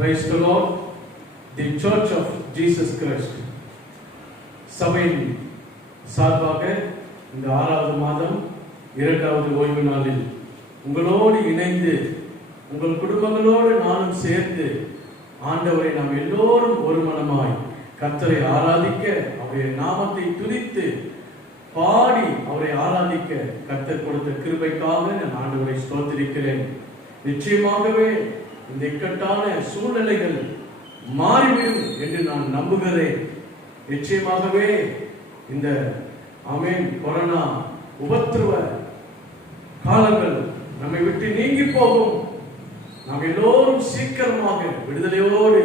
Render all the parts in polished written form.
Praise the Lord. The Church of Jesus Christ சபையின் சார்பாக இந்த 6வது மாதம் 2வது ஓய்வு நாளில் உங்களோடு இணைந்து உங்கள் குடும்பங்களோடு நானும் சேர்ந்து ஆண்டவரை நாம் எல்லோரும் ஒரு மனமாய் கர்த்தரை ஆராதிக்க, அவருடைய நாமத்தை துதித்து பாடி அவரை ஆராதிக்க கர்த்தர் கொடுத்த கிருபைக்காக நான் ஆண்டவரை ஸ்தோத்திரிக்கிறேன். நிச்சயமாகவே இந்த இக்கட்டான சூழ்நிலைகள் மாறிவிடும் என்று நான் நம்புகிறேன். நிச்சயமாகவே இந்த கொரோனா உபத்திரவ காலங்கள் நம்மை விட்டு நீங்கி போகும். நாம் எல்லோரும் சீக்கிரமாக விடுதலையோடு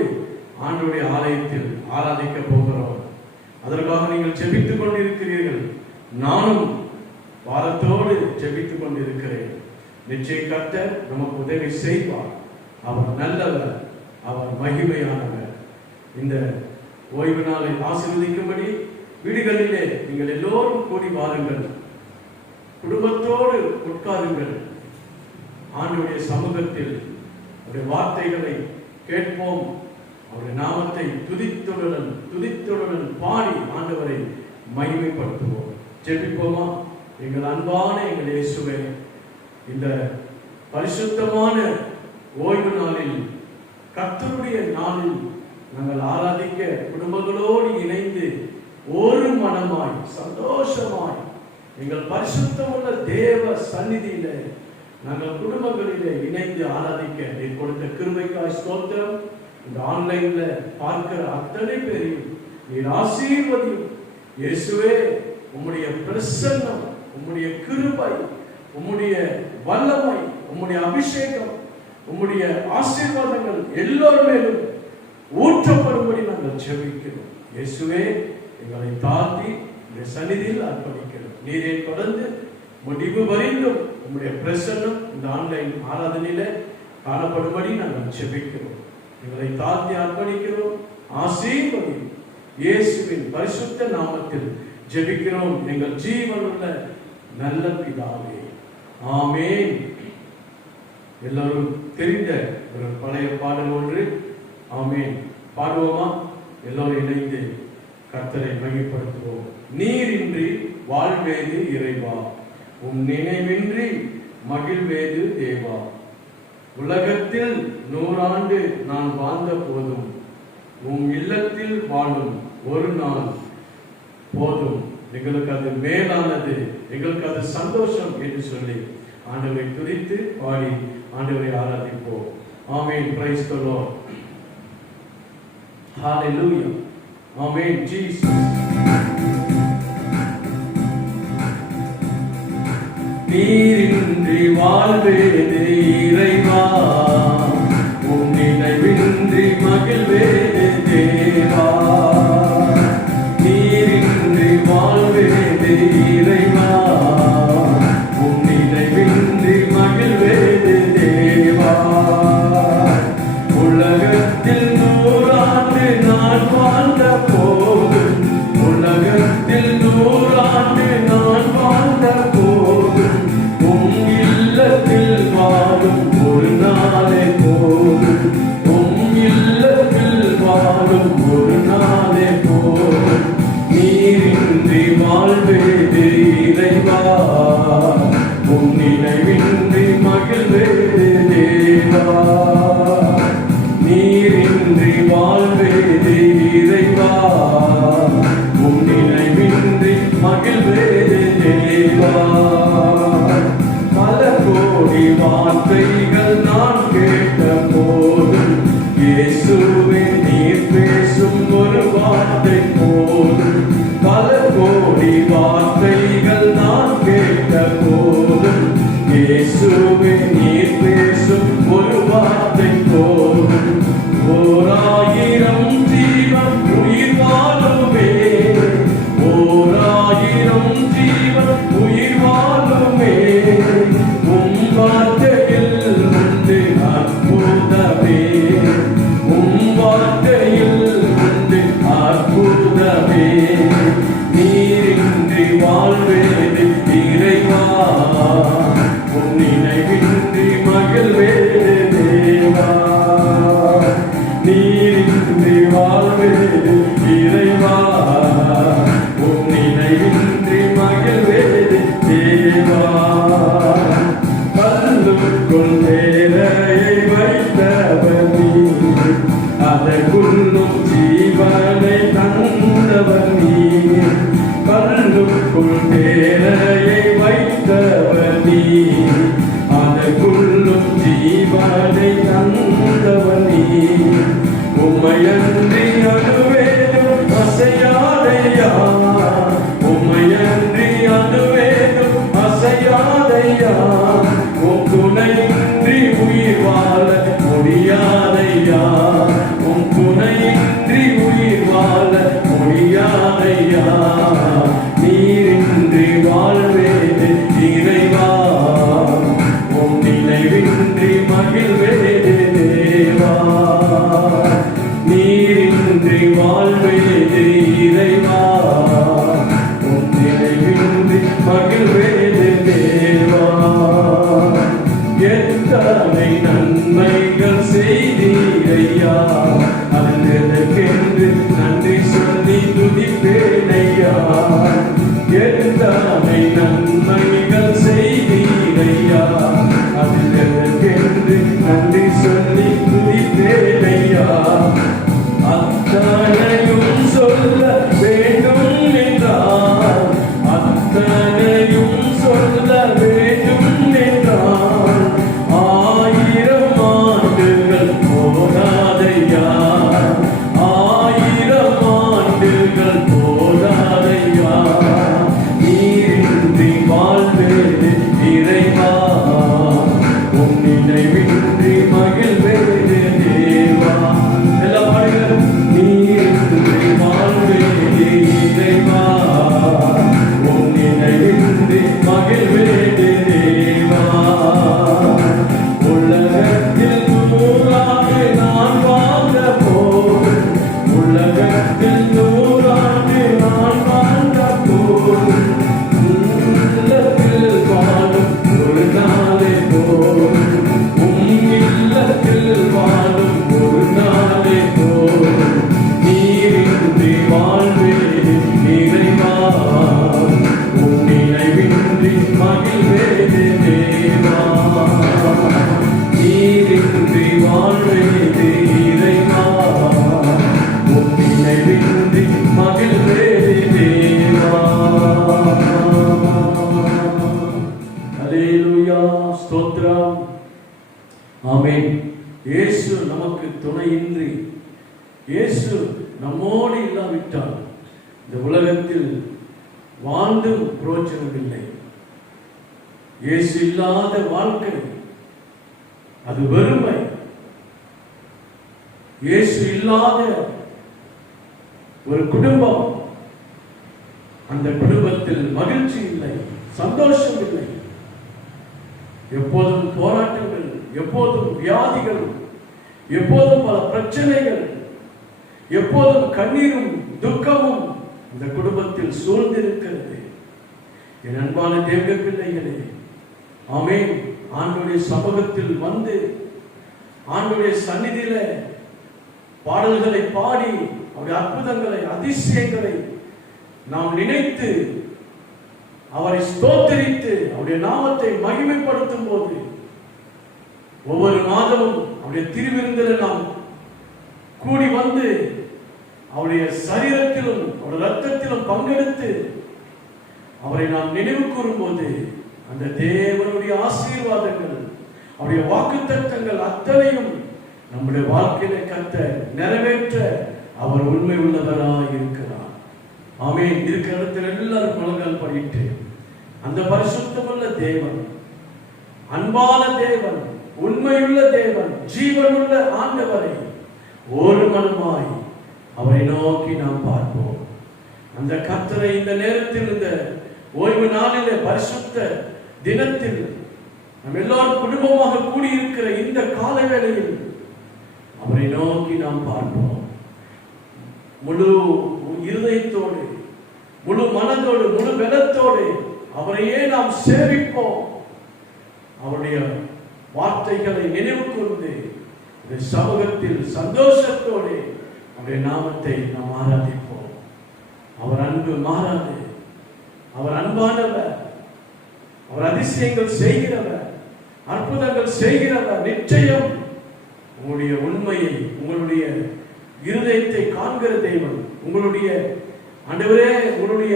ஆண்டவருடைய ஆலயத்தில் ஆராதிக்க போகிறோம். அதற்காக நீங்கள் ஜெபித்துக் கொண்டிருக்கிறீர்கள். நானும் வாரத்தோடு ஜெபித்துக் கொண்டிருக்கிறேன். நிச்சயம் கர்த்தர் நமக்கு உதவி செய்வார். அவர் நல்லவர், அவர் மகிமையானவர். இந்த ஓய்வு நாளை ஆசீர்வதிக்கும்படி வீடுகளிலே நீங்கள் எல்லோரும் கூடி வாருங்கள், குடும்பத்தோடு உட்காருங்கள். ஆண்டவருடைய சமூகத்தில் அவருடைய வார்த்தைகளை கேட்போம். அவருடைய நாமத்தை துதித்துடன் பாடி ஆண்டவரை மகிமைப்படுத்துவோம். ஜெபிப்போமா? எங்கள் அன்பான எங்கள் இயேசுவே, இந்த பரிசுத்தமான ஓய்வு நாளில், கர்த்தருடைய நாளில் நாங்கள் ஆராதிக்க குடும்பங்களோடு இணைந்து ஒரு மனமாய் சந்தோஷமாய் எங்கள் பரிசுத்தமுள்ள தேவ சந்நிதியில நாங்கள் குடும்பங்களிலே இணைந்து ஆராதிக்க நீ கொடுத்த கிருபைக்காய் ஸ்தோத்திரம். இந்த ஆன்லைன்ல பார்க்கிற அத்தனை பேரையும் நீர் ஆசீர்வதியும். இயேசுவே, உம்முடைய பிரசன்னம், உம்முடைய கிருபை, உம்முடைய வல்லமை, உம்முடைய அபிஷேகம், உம்முடைய ஆசீர்வாதங்கள் எல்லோரும் மேலும் ஊற்றப்படும்படி நாங்கள் ஜெபிக்கிறோம். இயேசுவே, எங்களை தாழ்த்தி இந்த சந்நிதியில் அர்ப்பணிக்கிறோம். நீரை தொடர்ந்து முடிவு வரைந்தும் உம்முடைய பிரசன்னம் இந்த ஆன்லைன் ஆராதனையில காணப்படும்படி நாங்கள் ஜெபிக்கிறோம். எங்களை தாழ்த்தி அர்ப்பணிக்கிறோம். ஆசீர்வதி. இயேசுவின் பரிசுத்த நாமத்தில் ஜெபிக்கிறோம் எங்கள் ஜீவனுள்ள நல்ல பிதாவே, ஆமென். எல்லாரும் தெரிந்த ஒரு பழைய பாடல் ஒன்று, ஆமென், பாடுவோமா? எல்லோரும் இணைந்து கர்த்தரை மகிமைப்படுத்துவோம். நீரின்றி வாழ்வேது இறைவா, உம் நினைவின்றி மகிழ்வேது தேவா. உலகத்தில் 100 ஆண்டு நான் வாழ்ந்த போதும் உம் இல்லத்தில் வாழும் ஒரு நாள் போதும். எங்களுக்கு அது மேலானது, எங்களுக்கு அது சந்தோஷம் என்று சொல்லி ஆண்டவரை துதித்து பாடி ஆண்டவரை ஆராதிப்போம். ஆமென். Praise the lord. ஹalleluya. ஆமென். ஜீசஸ். நீரின்றி வாழ்வேது இறைவா, உம் நினைவின்றி மகிழ்வேது தேவா. நீரின்றி வாழ்வேது இறைவா, உம் நினைவின்றி மகிழ்வேது தேவா. உலகத்தில் 100 ஆண்டு நான் வாழ்ந்த போதும், உலகத்தில் 100 ஆண்டு நான் வாழ்ந்த போதும் உம் இல்லத்தில் வாழும் ஒரு நாளே போதும். உம் இல்லத்தில் வாழும் ஒரு நாளே போதும். நீரின்றி வாழ்வேது இறைவா, உம் நினைவின்றி மகிழ்வேது தேவா. நீரின்றி வாழ்வேது இறைவா, உம் நினைவின்றி மகிழ்வேது தேவா. பல கோடி வார்த்தைகள் நான் கேட்ட போதும் இயேசுவே நீர் பேசும் ஒரு வார்த்தை போதும். பல கோடி வார்த்தைகள் நான் கேட்ட வேறு தேவா, எத்தனை நன்மைகள் செய்தீரையா, அதற்கென்று நன்றி சொல்லி துதிப்பேனையா. எத்தனை நன்மைகள் செய்தீரையா, அதற்கென்று நன்றி சொல்லி துதிப்பேனையா. அத்தனையும் சொல்ல வேண்டும் என்றால், அத்தனையும் சொல்ல வேண்டும் என்றால், 1000 ஆண்டுகள் போதாதையா, 1000 ஆண்டுகள் போதாதையா. நீரின்றி வாழ்வேது இறைவா, உன் நினைவின்றி மகிழ்வேது தேவா. எல்லாம் பாடுகிறோம். நீரின்றி வாழ்வேது இறைவா, உன் நினைவின்றி மகிழ்வேது தேவா. உலகத்தில் 100 ஆண்டு நான் வாழ்ந்த போது, உலகத்தில் 100 ஆண்டு நான் வாழ்ந்த போது, உள்ளத்தில் வாழும் ஒரு நாளை போல், இல்லத்தில் வாழும் ஒரு நாளை போல். நீரின்றி வாழ்வேது இறைவா, உன் நினைவின்றி மகிழ்வேது தேவா. நீரின்றி வாழ்வேது இறைவா, உன் நினைவின்றி மகிழ்வேது தேவா. அல்லேலூயா, ஸ்தோத்திரம், ஆமென். இயேசு நமக்கு துணையின்றி, இயேசு நம்மோடு இல்லாவிட்டால் இந்த உலகத்தில் வாழ்ந்தும் பிரயோஜனமில்லை. இயேசு இல்லாத வாழ்க்கை அது வெறுமை. இயேசு இல்லாத ஒரு குடும்பம், அந்த குடும்பத்தில் மகிழ்ச்சி இல்லை, சந்தோஷம் இல்லை. எப்போதும் போராட்டங்கள், எப்போதும் வியாதிகள், எப்போதும் பல பிரச்சனைகள், எப்போதும் கண்ணீரும் துக்கமும் இந்த குடும்பத்தில் சூழ்ந்திருக்கிறது. என் அன்பான தேவ பிள்ளைகளே, ஆமென். ஆண்டவருடைய சமூகத்தில் வந்து ஆண்டவருடைய சந்நிதியில பாடல்களை பாடி அவருடைய அற்புதங்களை, அதிசயங்களை நாம் நினைத்து அவரை ஸ்தோத்திரித்து அவருடைய நாமத்தை மகிமைப்படுத்தும் போது, ஒவ்வொரு மாதமும் அவருடைய திருவிருந்தில் நாம் கூடி வந்து அவருடைய சரீரத்திலும் அவருடைய ரத்தத்திலும் பங்கெடுத்து அவரை நாம் நினைவு கூறும் போது, அந்த தேவனுடைய ஆசீர்வாதங்கள், அவருடைய வாக்குத்தத்தங்கள் அத்தனையும் நம்முடைய வாழ்க்கையில கர்த்தர் நிறைவேற்ற அவர் உண்மை உள்ளவராய் இருக்கிறார். ஆமென். இருக்கிற இடத்துல எல்லாரும் முழங்கால் படிட்டு, அந்த பரிசுத்தமுள்ள தேவன், அன்பான தேவன், உண்மையுள்ள தேவன், ஜீவனுள்ள ஆண்டவரை ஒரு மனமாய் அவரை நோக்கி நாம் பார்ப்போம். அந்த கர்த்தரை இந்த நேரத்தில், இந்த ஓய்வு நாளிலே, பரிசுத்த தினத்தில் நாம் எல்லாரும் குடும்பமாக கூடியிருக்கிற இந்த காலவேளையில் அவரை நோக்கி நாம் பார்ப்போம். முழு இருதயத்தோடு, முழு மனதோடு, முழு பலத்தோடு அவரையே நாம் சேவிப்போம். அவருடைய வார்த்தைகளை நினைவு கூர்ந்து இந்த சமூகத்தில் சந்தோஷத்தோடு அவருடைய நாமத்தை நாம் ஆராதிப்போம். அவர் அன்பு மாறாது, அவர் அன்பானவர், அவர் அதிசயங்கள் செய்கிறவர், அற்புதங்கள் செய்கிறவர். நிச்சயம் உங்களுடைய உண்மையை, உங்களுடைய இருதயத்தை காண்கிற தேவன், உங்களுடைய ஆண்டவரே, உங்களுடைய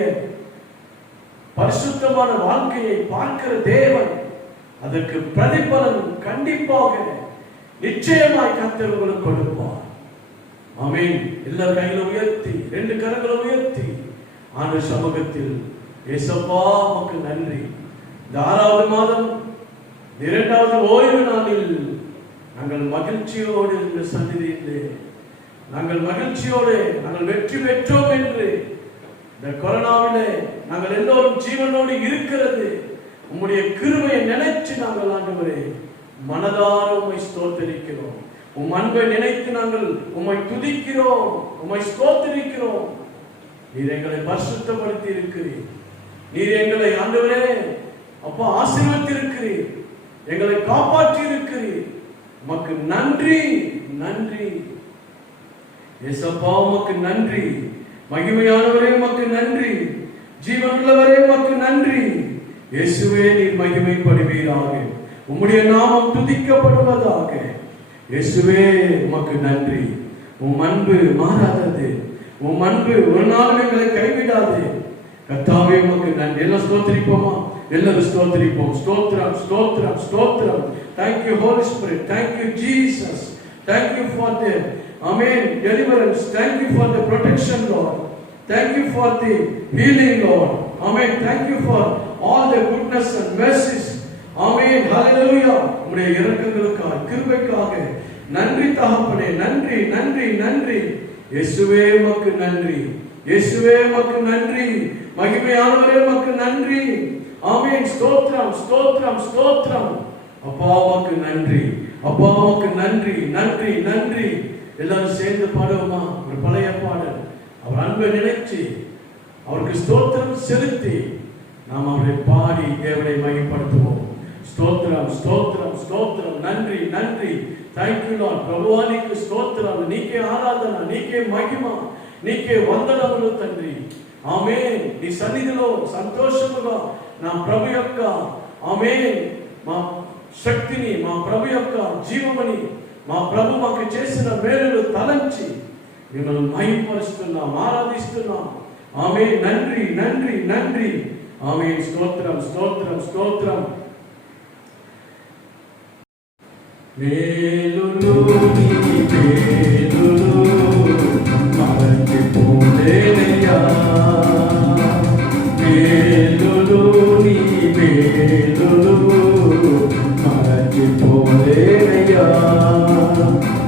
பரிசுத்தமான வாழ்க்கையை பார்க்கிற தேவன், அதற்கு பிரதிபலன் கண்டிப்பாக நிச்சயமாய் கர்த்தர் உங்களுக்கு கொடுப்பார். ஆமென். எல்லா கைகளை உயர்த்தி, 2 கரங்களை உயர்த்தி ஆண்டவர் சமூகத்தில், இயேசுவா உமக்கு நன்றி. இந்த 6வது மாதம் 2வது ஓய்வு நாளில் நாங்கள் மகிழ்ச்சியோடு இந்த சந்நிதியிலே, நாங்கள் மகிழ்ச்சியோடு நாங்கள் வெற்றி பெற்றோம் என்று, இந்த கொரோனாவிலே நாங்கள் எல்லோரும் ஜீவனோடு இருக்கிறது உம்முடைய கிருபையை நினைச்சு நாங்கள் ஆண்டவரே மனதார உம்மை ஸ்தோத்திரிக்கிறோம். உம் அன்பை நினைத்து நாங்கள் உம்மை துதிக்கிறோம், உம்மை ஸ்தோத்திரிக்கிறோம். நீர் எங்களை பரிசுத்தப்படுத்தி இருக்கிறீர். நீர் எங்களை ஆண்டவரே அப்பா ஆசீர்வதித்திருக்கிறீர், எங்களை காப்பாற்றி இருக்கிறீர். உமக்கு நன்றி, நன்றி இயேசப்பா, உமக்கு நன்றி. மகிமையானவரே உமக்கு நன்றி, ஜீவனுள்ளவரே உமக்கு நன்றி. இயேசுவே நீர் மகிமைப்படுவீராக, உம்முடைய நாமம் துதிக்கப்படுவதாக. இயேசுவே உமக்கு நன்றி. உம் அன்பு மாறாதது, உம் அன்பு ஒரு நாளும் எங்களை கைவிடாது. கர்த்தாவே உமக்கு நன்றி. எல்லாம் ஸ்தோத்திரிப்போமா? எல்லாரும் ஸ்தோத்திரிப்போம். ஸ்தோத்திரம், ஸ்தோத்திரம், ஸ்தோத்திரம். Thank you Holy Spirit, thank you Jesus, thank you for the amen deliverance, thank you for the protection Lord, thank you for the healing Lord, amen, thank you for all the goodness and mercies, amen, hallelujah. உம்முடைய இரக்கங்களுக்காக கிருபைக்காக நன்றி தகப்பனே, நன்றி நன்றி நன்றி. இயேசுவே உமக்கு நன்றி, இயேசுவே உமக்கு நன்றி. மகிமையானவரே உமக்கு நன்றி. ஆமென். ஸ்தோத்திரம், ஸ்தோத்திரம், ஸ்தோத்திரம். அப்பா உமக்கு நன்றி, அப்பா உமக்கு நன்றி, நன்றி, நன்றி. எல்லாரும் சேர்ந்து பாடுவோமா? ஒரு பழைய பாடல். அவர் அன்பை நினைச்சு அவருக்கு ஸ்தோத்திரம் செலுத்தி நாம் அவரை பாடி தேவனை மகிமைப்படுத்துவோம். ஸ்தோத்திரம், ஸ்தோத்திரம், ஸ்தோத்திரம். நன்றி, నన్రి. Thank you lord. ప్రభువా నీకు స్తోత్రాలు, నీకే ఆరాధన, నీకే మహిమ, నీకే వందనములు తండ్రి. ఆమేన్. నీ సన్నిధిలో సంతోషముగా నా ప్రభు యొక్క ఆమేన్ మా శక్తిని, మా ప్రభు యొక్క జీవముని, మా ప్రభు మాకు చేసిన మేలులు తలంచి మిమ్మల్ని మహిమపరుస్తున్నాం, ఆరాధిస్తున్నాం. ఆమేన్. నండి, నండి, నండి. ఆమేన్. స్తోత్రం, స్తోత్రం, స్తోత్రం. మేలులు నీ మేలులు మరచిపోలేనయ్యా, మేలులు నీ మేలులు మరచిపోలేనయ్యా.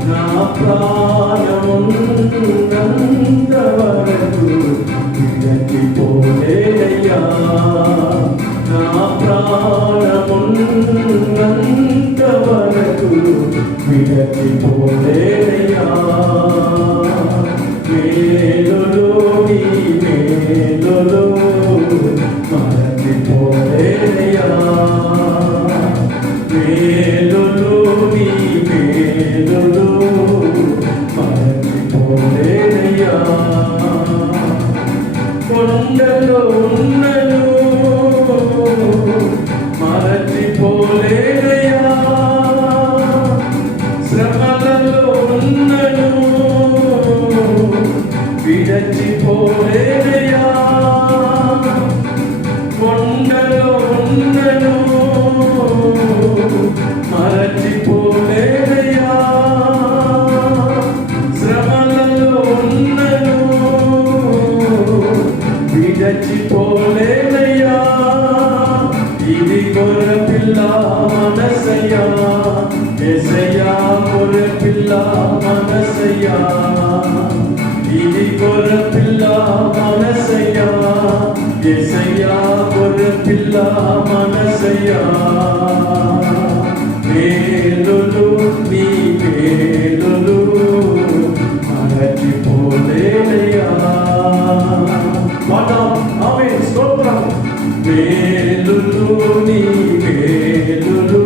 నా ప్రాణమున్నంత వరకు విడచిపోలేనయ్యా, నా ప్రాణమున్నంత వరకు విడచిపోలేనయ్యా. మేలులు నీ మేలులు మరచిపోలేనయ్యా, మేలులు నీ మేలులు మరచిపోలేనయ్యా. కొండలో ఉన్నను మరచిపోలేనయ్యా, శ్రమలలో ఉన్నను విడచిపోలేనయ్యా. కొండలో ఉన్నను మరచిపోలేనయ్యా, శ్రమలలో ఉన్నను విడచిపోలేనయ్యా. ఇది గొర్రెపిల్ల మనసయ్యా, యేసయ్యా గొర్రెపిల్ల మనసయ్యా. ఇది గొర్రెపిల్ల మనసయ్యా, యేసయ్యా గొర్రెపిల్ల మనసయ్యా. మేలులు నీ మేలులు మరచిపోలేనయ్యా. ఆమేన్. స్తోత్రం. మేలులు నీ మేలులు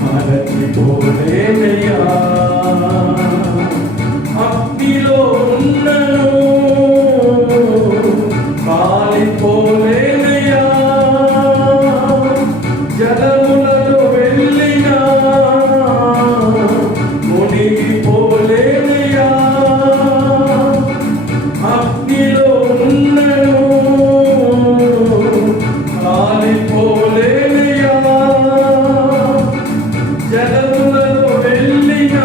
మరచిపోలేనయ్యా. అగ్నిలో ఉన్నను కాలిపోలేనయ్యా, జలములలో వెళ్ళినా మునిగిపోలేనయ్యా. అగ్నిలో ఉన్నను కాలిపోలేనయ్యా, జలములలో వెళ్ళినా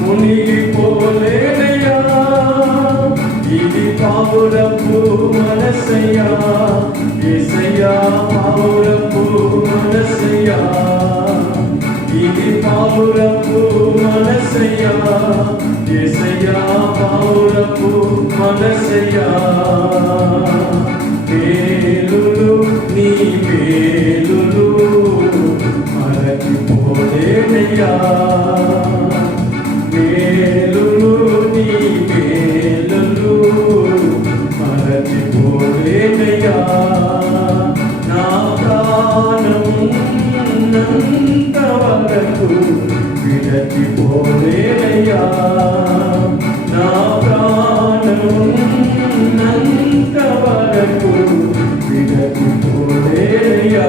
మునిగిపోలేనయ్యా. ఇది పావురపు మనసయ్యా, యేసయ్యా పావురపు మనసయ్యా. ఇది పావురపు మనసయ్యా, యేసయ్యా పావురపు మనసయ్యా. మేలులు నీ మేలులు మరచిపోలేనయ్యా, మేలులు నీ మేలులు మరచిపో విడచిపోలేనయ్యా నా ప్రాణం నంత వరకు విడచిపోలేనయ్యా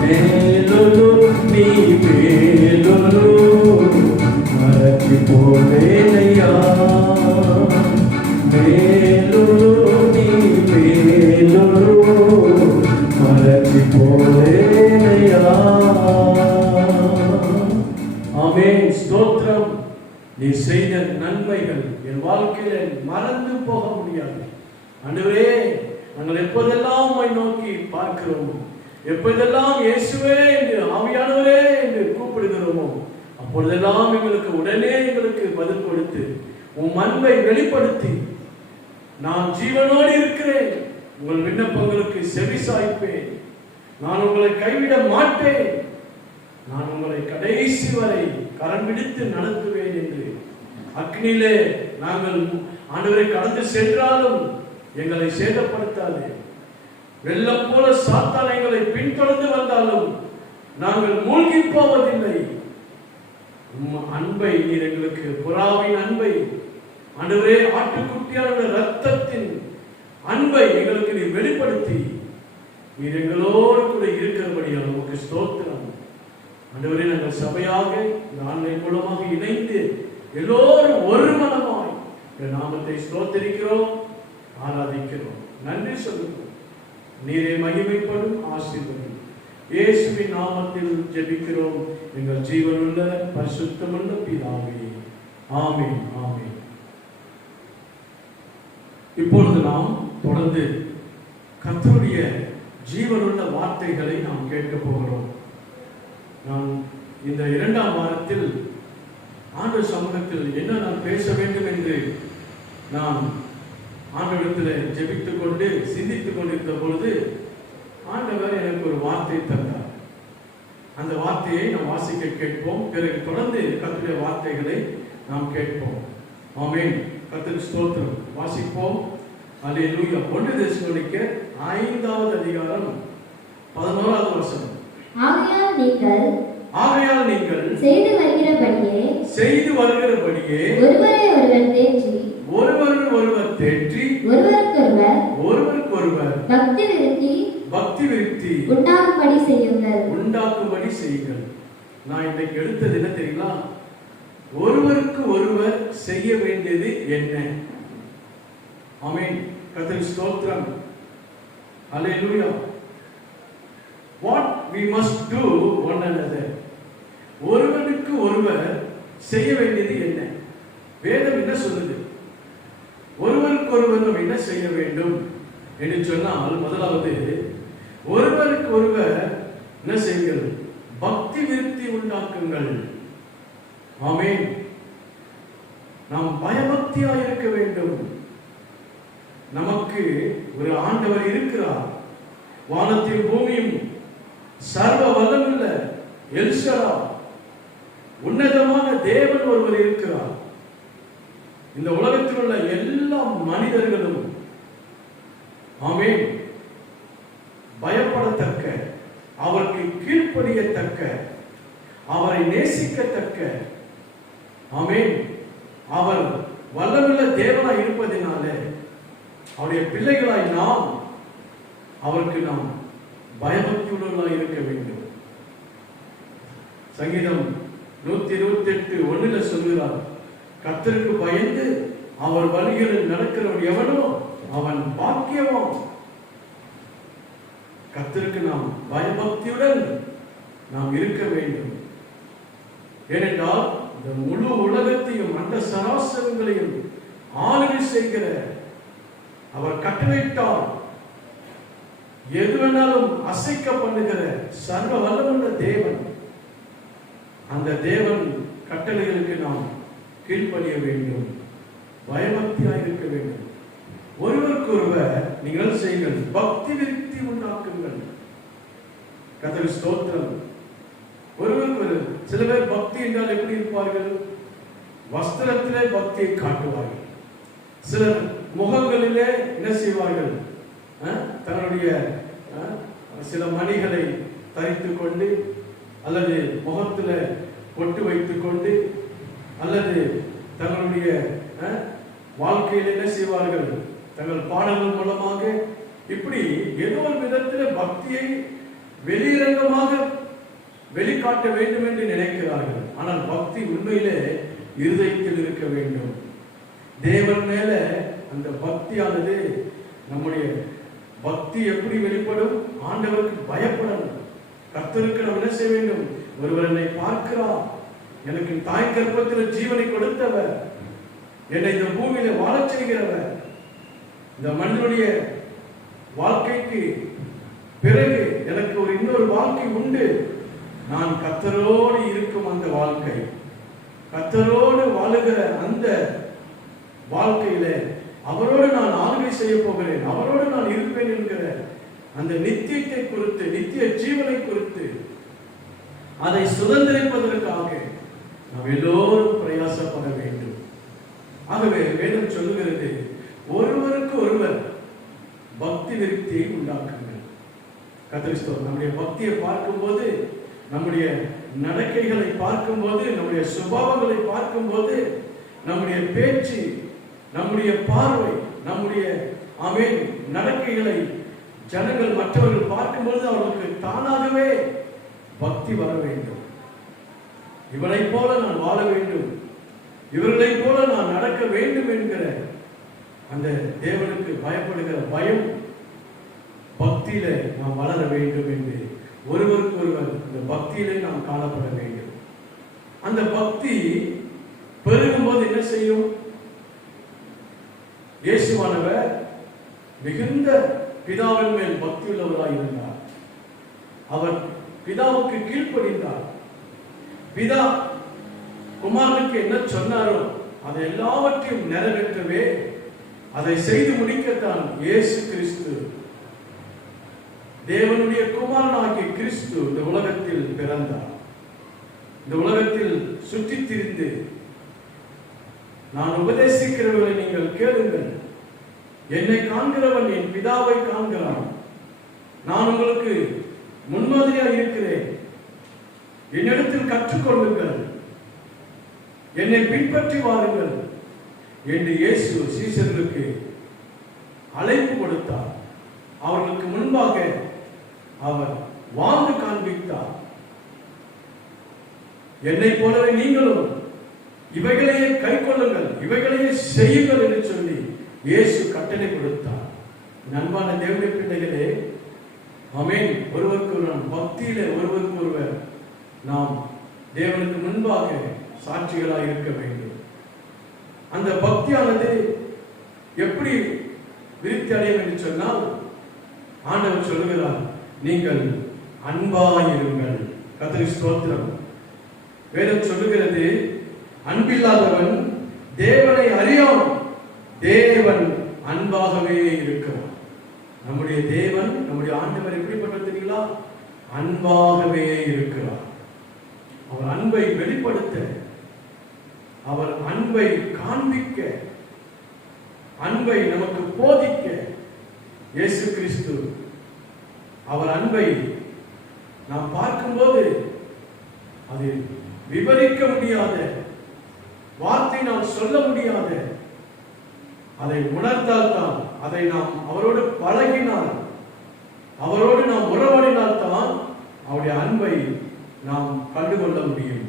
మేలులు నీ మేలులు మరచిపోలేనయ్యా మేలులు నీ మేలులు మరచిపోలేనయ్యా ஆமென் ஸ்தோத்திரம் நீ செய்த நன்மைகள் என் வாழ்க்கையில் மறந்து போக முடியாது ஆண்டவரே நாங்கள் எப்போதெல்லாம் உம்மை நோக்கி பார்க்கிறோமோ எப்போதெல்லாம் இயேசுவே என்று ஆவியானவரே என்று கூப்பிடுகிறோமோ அப்பொழுதெல்லாம் எங்களுக்கு உடனே எங்களுக்கு பதில் கொடுத்து உம் அன்பை வெளிப்படுத்தி நான் ஜீவனோடு இருக்கிறேன் உங்கள் விண்ணப்பங்களுக்கு செவி சாய்ப்பேன் நான் உங்களை கைவிட மாட்டேன் நான் உங்களை கடைசி வரை கரம் பிடித்து நடத்துவேன் என்று அக்னியிலே நாங்கள் ஆண்டவரை கடந்து சென்றாலும் எங்களை சேதப்படுத்தாது வெள்ளம் போல சாத்தான் எங்களை பின்தொடர்ந்து வந்தாலும் நாங்கள் மூழ்கி போவதில்லை அன்பை நீர் எங்களுக்கு புறாவின் அன்பை ஆண்டவரே ஆட்டுக்குட்டியான ரத்தத்தின் அன்பை எங்களுக்கு நீர் வெளிப்படுத்தி நீர் எங்களோடு கூட இருக்கிறபடியால் உமக்கு ஸ்தோத்திரம் ஆண்டவரே நாங்கள் சபையாக இந்த ஆன்லைன் மூலமாக இணைந்து எல்லோரும் ஒரு மனமாய் நாமத்தை ஸ்தோத்திரிக்கிறோம் ஆராதிக்கிறோம் நன்றி சொல்லுகிறோம் நீரே மகிமைப்படும் ஆசீர்வதியும் இயேசுவின் நாமத்தில் ஜெபிக்கிறோம் எங்கள் ஜீவனுள்ள பரிசுத்தமுள்ள பிதாவே ஆமென் ஆமென். இப்பொழுது நாம் தொடர்ந்து கர்த்தருடைய ஜீவனுள்ள வார்த்தைகளை நாம் கேட்க போகிறோம். நான் இந்த 2ஆம் வாரத்தில் ஆண்டவர் சமூகத்தில் என்ன நான் பேச வேண்டும் என்று நான் ஆண்டவரிடத்தில் ஜெபித்துக் கொண்டு சிந்தித்துக் கொண்டிருந்த பொழுது ஆண்டவர் எனக்கு ஒரு வார்த்தை தந்தார். அந்த வார்த்தையை நாம் வாசிக்க கேட்போம். பிறகு தொடர்ந்து கர்த்தருடைய வார்த்தைகளை நாம் கேட்போம். ஆமென். கர்த்தருக்கு ஸ்தோத்திரம். வாசிப்போம். அல்லேலூயா. 1 தெசலோனிக்கேயர் 5வது அதிகாரம் 11வது வசனம். ஆகையால் நீங்கள் செய்து வருகிறபடியே ஒருவர் தேற்றி ஒருவருக்கொருவர் பக்தி விருத்தி உண்டாக்கும்படி செய்யுங்கள். நான் இன்னைக்கு எடுத்தது என்ன தெரியுங்களா? ஒருவருக்கு ஒருவர் செய்ய வேண்டியது என்ன? ஆமென். கர்த்தருக்கு ஸ்தோத்திரம். அல்லேலூயா. What we must do one another. ஒருவருக்கு ஒருவர் செய்ய வேண்டியது என்ன? வேதம் என்ன சொல்லுது? ஒருவருக்கு ஒருவர் நாம் என்ன செய்ய வேண்டும் என்று சொன்னால், முதலாவது ஒருவருக்கு ஒருவர் என்ன செய்யுங்கள்? பக்தி விருத்தி உண்டாக்குங்கள். ஆமென். நாம் பயபக்தியாக இருக்க வேண்டும். நமக்கு ஒரு ஆண்டவர் இருக்கிறார். வானத்தையும் பூமியும் சர்வ வல்லமுள்ள எல்ஷடா உன்னதமான தேவன் ஒருவர் இருக்கிறார். இந்த உலகத்தில் உள்ள எல்லா மனிதர்களும் ஆமென் பயப்படத்தக்க, அவருக்கு கீழ்ப்படியத்தக்க, அவரை நேசிக்கத்தக்க, ஆமென் அவர் வல்லமுள்ள தேவனாய் இருப்பதினாலே அவருடைய பிள்ளைகளாய் நாம் அவருக்கு நாம் பயபக்தியுள்ளவர்களாய் இருக்க வேண்டும். சங்கீதம் 128:1 சொல்கிறார், கர்த்தருக்கு பயந்து அவர் வழிகளில் நடக்கிறவன் எவனோ அவன் பாக்கியவான். கர்த்தருக்கு நாம் பயபக்தியுடன் நாம் இருக்க வேண்டும். ஏனென்றால் இந்த முழு உலகத்தையும் அந்த சராசரங்களையும் ஆளுகை செய்கிற அவர் கட்டளையிட்டால் எது வேணாலும் அசைக்க பண்ணுகிற சர்வ வல்லமுள்ள தேவன். அந்த தேவன் கட்டளைகளுக்கு நாம் கீழ்ப்படிய வேண்டும், பயபக்தியாக இருக்க வேண்டும். ஒருவருக்கு ஒருவர் நீங்கள் செய்யுங்கள், பக்தி விருத்தி உண்டாக்குங்கள். கர்த்தருக்கு ஸ்தோத்திரம். ஒருவருக்கு ஒரு சில பேர் பக்தி என்றால் எப்படி இருப்பார்கள்? வஸ்திரத்திலே பக்தியை காட்டுவார்கள். சிலர் முகங்களிலே என்ன செய்வார்கள்? தன்னுடைய சில மணிகளை தரித்துக் கொண்டு அல்லது முகத்துல பொட்டு வைத்துக் கொண்டு அல்லது தங்களுடைய வாழ்க்கையில் என்ன செய்வார்கள், தங்கள் பாடல்கள் மூலமாக இப்படி ஏதோ ஒரு விதத்தில் பக்தியை வெளிரங்கமாக வெளிக்காட்ட வேண்டும் என்று நினைக்கிறார்கள். ஆனால் பக்தி உண்மையிலே இருதயத்தில் இருக்க வேண்டும். தேவன் மேல அந்த பக்தியானது, நம்முடைய பக்தி எப்படி வெளிப்படும்? ஆண்டவருக்கு பயப்படணும். கர்த்தருக்கு நாம் என்ன செய்ய வேண்டும்? ஒருவர் என்னை பார்க்கிறார், எனக்கு தாய் கர்ப்பத்தில் ஜீவனை கொடுத்தவர், என்னை இந்த பூமியில வாழச் செய்கிறவர், இந்த மனிதனுடைய வாழ்க்கைக்கு பிறகு எனக்கு ஒரு இன்னொரு வாழ்க்கை உண்டு, நான் கர்த்தரோடு இருக்கும் அந்த வாழ்க்கை, கர்த்தரோடு வாழுகிற அந்த வாழ்க்கையில அவரோடு நான் ஆளுகை செய்ய போகிறேன், அவரோடு நான் இருப்பேன் என்கிற அந்த நித்தியத்தை குறித்து, நித்திய ஜீவனை குறித்து அதை சுதந்திரிப்பதற்காக நாம் எல்லோரும் பிரயாசப்பட வேண்டும். ஆகவே வேதம் சொல்லுகிறது, ஒருவருக்கு ஒருவர் பக்தி விருத்தியை உண்டாக்குங்கள். கர்த்தருக்கு நம்முடைய பக்தியை பார்க்கும்போது, நம்முடைய நடக்கைகளை பார்க்கும்போது, நம்முடைய சுபாவங்களை பார்க்கும்போது, நம்முடைய பேச்சு, நம்முடைய பார்வை, நம்முடைய நடக்கைகளை ஜனங்கள் மற்றவர்கள் பார்க்கும்போது அவர்களுக்கு தானாகவே பக்தி வர வேண்டும். இவனை போல நான் வாழ வேண்டும், இவர்களை போல நான் நடக்க வேண்டும் என்கிற அந்த தேவனுக்கு பயப்படுகிற பயம் பக்தியில நாம் வளர வேண்டும் என்று ஒருவருக்கு ஒருவர் இந்த பக்தியிலே நாம் காணப்பட வேண்டும். அந்த பக்தி பெருகும் போது என்ன செய்யும்? இயேசுவானவர் மிகுந்த பிதாவின் மேல் பக்தி உள்ளவராய் இருந்தார். அவர் பிதாவுக்கு கீழ்ப்படிந்தார். பிதா குமாரனுக்கு என்ன சொன்னாரோ அதை எல்லாவற்றையும் நிறைவேற்றவே, அதை செய்து முடிக்கத்தான் இயேசு கிறிஸ்து, தேவனுடைய குமாரனாகிய கிறிஸ்து இந்த உலகத்தில் பிறந்தார். இந்த உலகத்தில் சுற்றித் திரிந்து, நான் உபதேசிக்கிறவர்களை நீங்கள் கேளுங்கள், என்னை காண்கிறவன் என் பிதாவை காண்கிறான், நான் உங்களுக்கு முன்மாதிரியாக இருக்கிறேன், என்னிடத்தில் கற்றுக்கொள்ளுங்கள், என்னை பின்பற்றி வாருங்கள் என்று இயேசு சீஷர்களுக்கு அழைப்பு கொடுத்தார். அவர்களுக்கு முன்பாக அவர் வாழ்ந்து காண்பித்தார். என்னை போலவே நீங்களும் இவைகளையே கை கொள்ளுங்கள், இவைகளையே செய்யுங்கள் என்று சொல்லி இயேசு கட்டளை கொடுத்தார். அன்பான தேவனுடைய பிள்ளைகளே, ஆமென். ஒருவருக்கு ஒருவர் பக்தியிலே ஒருவருக்கு ஒருவர் நாம் தேவனுக்கு முன்பாக சாட்சிகளாக இருக்க வேண்டும். அந்த பக்தியானது எப்படி விருத்தி அடையும் என்று சொன்னால், ஆண்டவர் சொல்லுகிறார், நீங்கள் அன்பாயிருங்கள். கர்த்தருக்கு ஸ்தோத்திரம். வேதம் சொல்லுகிறது, அன்பில்லாதவன் தேவனை அறியான், தேவன் அன்பாகவே இருக்கிறார். நம்முடைய தேவன், நம்முடைய ஆண்டவர் எப்படிப்பட்டவர் தெரியுங்களா? அன்பாகவே இருக்கிறார். அவர் அன்பை வெளிப்படுத்த, அவர் அன்பை காண்பிக்க, அன்பை நமக்கு போதிக்க இயேசு கிறிஸ்து, அவர் அன்பை நாம் பார்க்கும்போது அது விவரிக்க முடியாத, வார்த்தை நாம் சொல்ல முடியாத, அதை உணர்ந்தால் தான், அதை நாம் அவரோடு பழகினால், அவரோடு நாம் உறவாடினால் தான் அவருடைய அன்பை நாம் கண்டுகொள்ள முடியும்.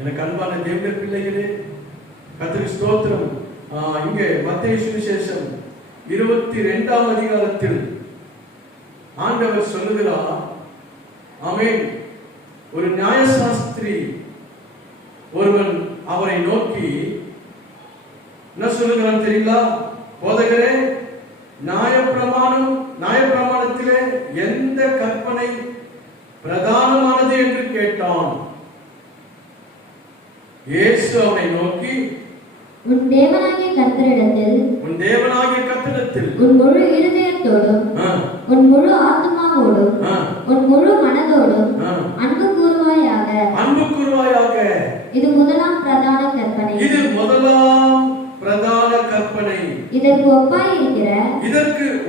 எனக்கு அன்பான தேவனுடைய பிள்ளைகளே, கர்த்தருக்கு ஸ்தோத்திரம். இங்கே மத்தேயு சுவிசேஷம் 22ஆம் அதிகாரத்தில் ஆண்டவர் சொல்லுகிறார், ஆமென். ஒரு நியாயசாஸ்திரி ஒருவன் அவரை நோக்கி என்ன சொல்லுகிறான் தெரியுங்களா? போதகரே, நியாயப்பிரமாணத்திலே எந்த கற்பனை பிரதானமானது என்று கேட்டான். இயேசு அவனை நோக்கி, உன் தேவனாகிய கர்த்தரிடத்தில் உன் முழு இருதயத்தோடும், உன் முழு ஆத்துமாவோடும், உன் முழு மனதோடும் அன்பு கூறுவாயாக. இது முதலாம் பிரதான கற்பனை. இதற்கு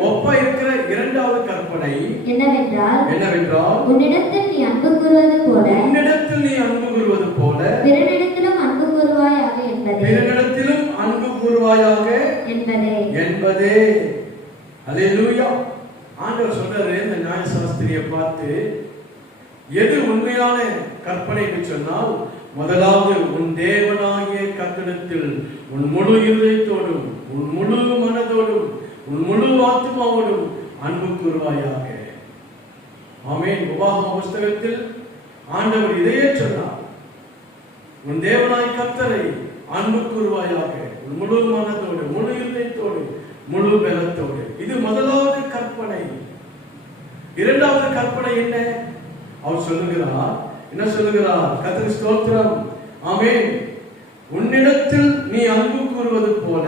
ஒப்பாய் இருக்கிற இரண்டாவது கற்பனை. கற்பனை என்னவென்றால் உன்னிடத்தில் நீ அன்பு கூறுவது போல பிறனிடத்திலும் அன்பு கூறுவாயாக என்பதே. அல்லேலூயா. ஆண்டவர் சொல்றாரு இந்த நியாயசாஸ்திரியை பார்த்து, எது உண்மையான கற்பனை என்று சொன்னால், முதலாவது உன் தேவனாகிய கர்த்தரிடத்தில் உன் முழு இதயத்தோடும் உன் முழு மனதோடும் உன் முழு ஆத்மாவோடும் அன்பு கூறுவாயாக. ஆமென். உபாகம புஸ்தகத்தில் ஆண்டவர் இதையே சொன்னார், உன் தேவனாய் கர்த்தரை அன்பு கூறுவாயாக உன் முழு மனதோடு முழு இதயத்தோடு முழு பலத்தோடு. இது முதலாவது கற்பனை. இரண்டாவது கற்பனை என்ன? அவர் சொல்லுகிறார், என்ன சொல்லுகிறார்? கர்த்தருக்கு ஸ்தோத்திரம். ஆமென். உன்னிடத்தில் நீ அன்பு கூறுவது போல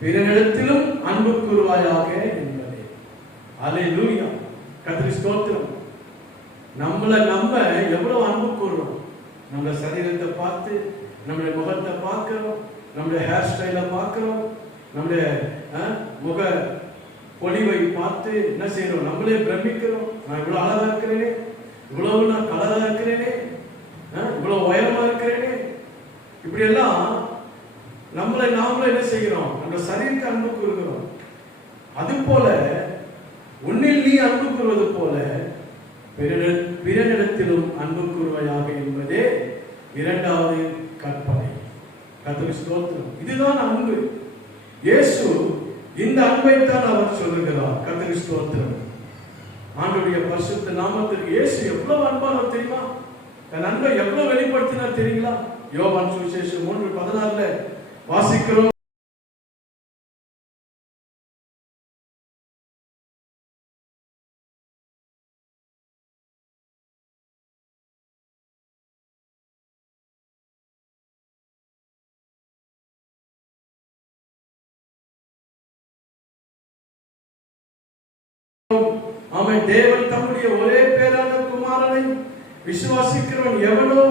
பிறனிடத்திலும் அன்பு கூறுவாயாக என்பதே. அல்லேலூயா. கர்த்தருக்கு ஸ்தோத்திரம். நம்ம எவ்வளவு அன்பு கூறுறோம்? நம்ம சரீரத்தை பார்த்து, நம்முடைய முகத்தை பார்க்கிறோம், நம்முடைய ஹேர் ஸ்டைலை பார்க்கிறோம், நம்முடைய முக பொலிவை பார்த்து என்ன செய்யறோம்? நம்மளே பிரமிக்கிறோம். நான் இவ்வளவு அழகா இருக்கிறேனே, இவ்வளவு நான் கலரா இருக்கிறேனே, இவ்வளவு உயரமா இருக்கிறேனே. இப்படி எல்லாம் நாமளே என்ன செய்கிறோம்? நம்ம சரீரத்தை அன்பு கூறுகிறோம். அது போல உன்னில் நீ அன்பு கூறுவது போல பிறனிடத்திலும் அன்பு கூறுவாயாக என்பதே இரண்டாவது கற்பனை. கர்த்தருக்கு ஸ்தோத்திரம். இதுதான் அன்பு. இயேசு இந்த அன்பைத்தான் அவர் சொல்லுகிறார். கர்த்தருக்கு ஸ்தோத்திரம். ஆண்டவருடைய பரிசுத்த நாமத்திற்கு இயேசு எவ்வளவு அன்பானவர் தெரியுமா? தன் அன்பை எவ்வளவு வெளிப்படுத்தினார் தெரியுங்களா? யோவான் சுவிசேஷம் 3:16 வாசிக்கிறோம். அவன் தேவன் தம்முடைய ஒரே பேரான குமாரனை விசுவாசிக்கிறவன் எவனோ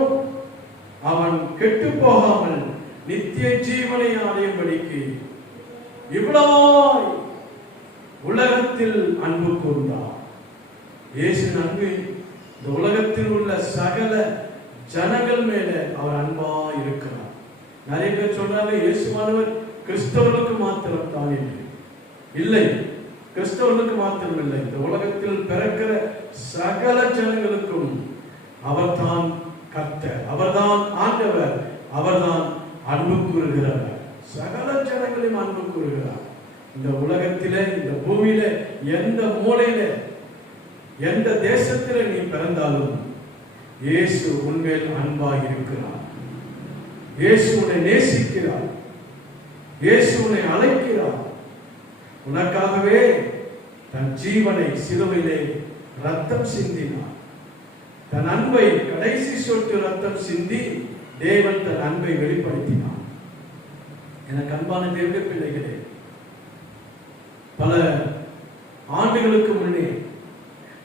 அவன் கெட்டு போகாமல் நித்திய ஜீவனை அடையும்படிக்கு இவ்வளவு உலகத்தில் அன்பு கூர்ந்தார். இயேசு அன்பு இந்த உலகத்தில் உள்ள சகல ஜனங்கள் மேல அவர் அன்பா இருக்கிறார். நிறைய பேர் சொல்றாங்க இயேசுவானவர் கிறிஸ்தவர்களுக்கு மாத்திரம் தான் இல்லை. கிறிஸ்தவர்களுக்கு மாத்திரம் இல்லை, இந்த உலகத்தில் பிறக்கிற சகல ஜனங்களுக்கும் அவர்தான் கர்த்தர், அவர்தான் ஆண்டவர், அவர்தான் அன்பு கூறுகிறார். சகல ஜனங்களையும் அன்பு கூறுகிறார். இந்த உலகத்திலே, இந்த பூமியில, எந்த மூலையில, எந்த தேசத்திலே நீ பிறந்தாலும் இயேசு உன்மேல் அன்பாக இருக்கிறார். இயேசு உன்னை நேசிக்கிறார். இயேசு உன்னை அழைக்கிறார். உனக்காகவே தன் ஜீவனை சிலுவையிலே ரத்தம் சிந்தினார். தன் அன்பை கடைசி சொட்டு ரத்தம் சிந்தி தேவன் தன் அன்பை வெளிப்படுத்தினார். எனக்கு அன்பான தேவனுடைய பிள்ளைகளே, பல ஆண்டுகளுக்கு முன்னே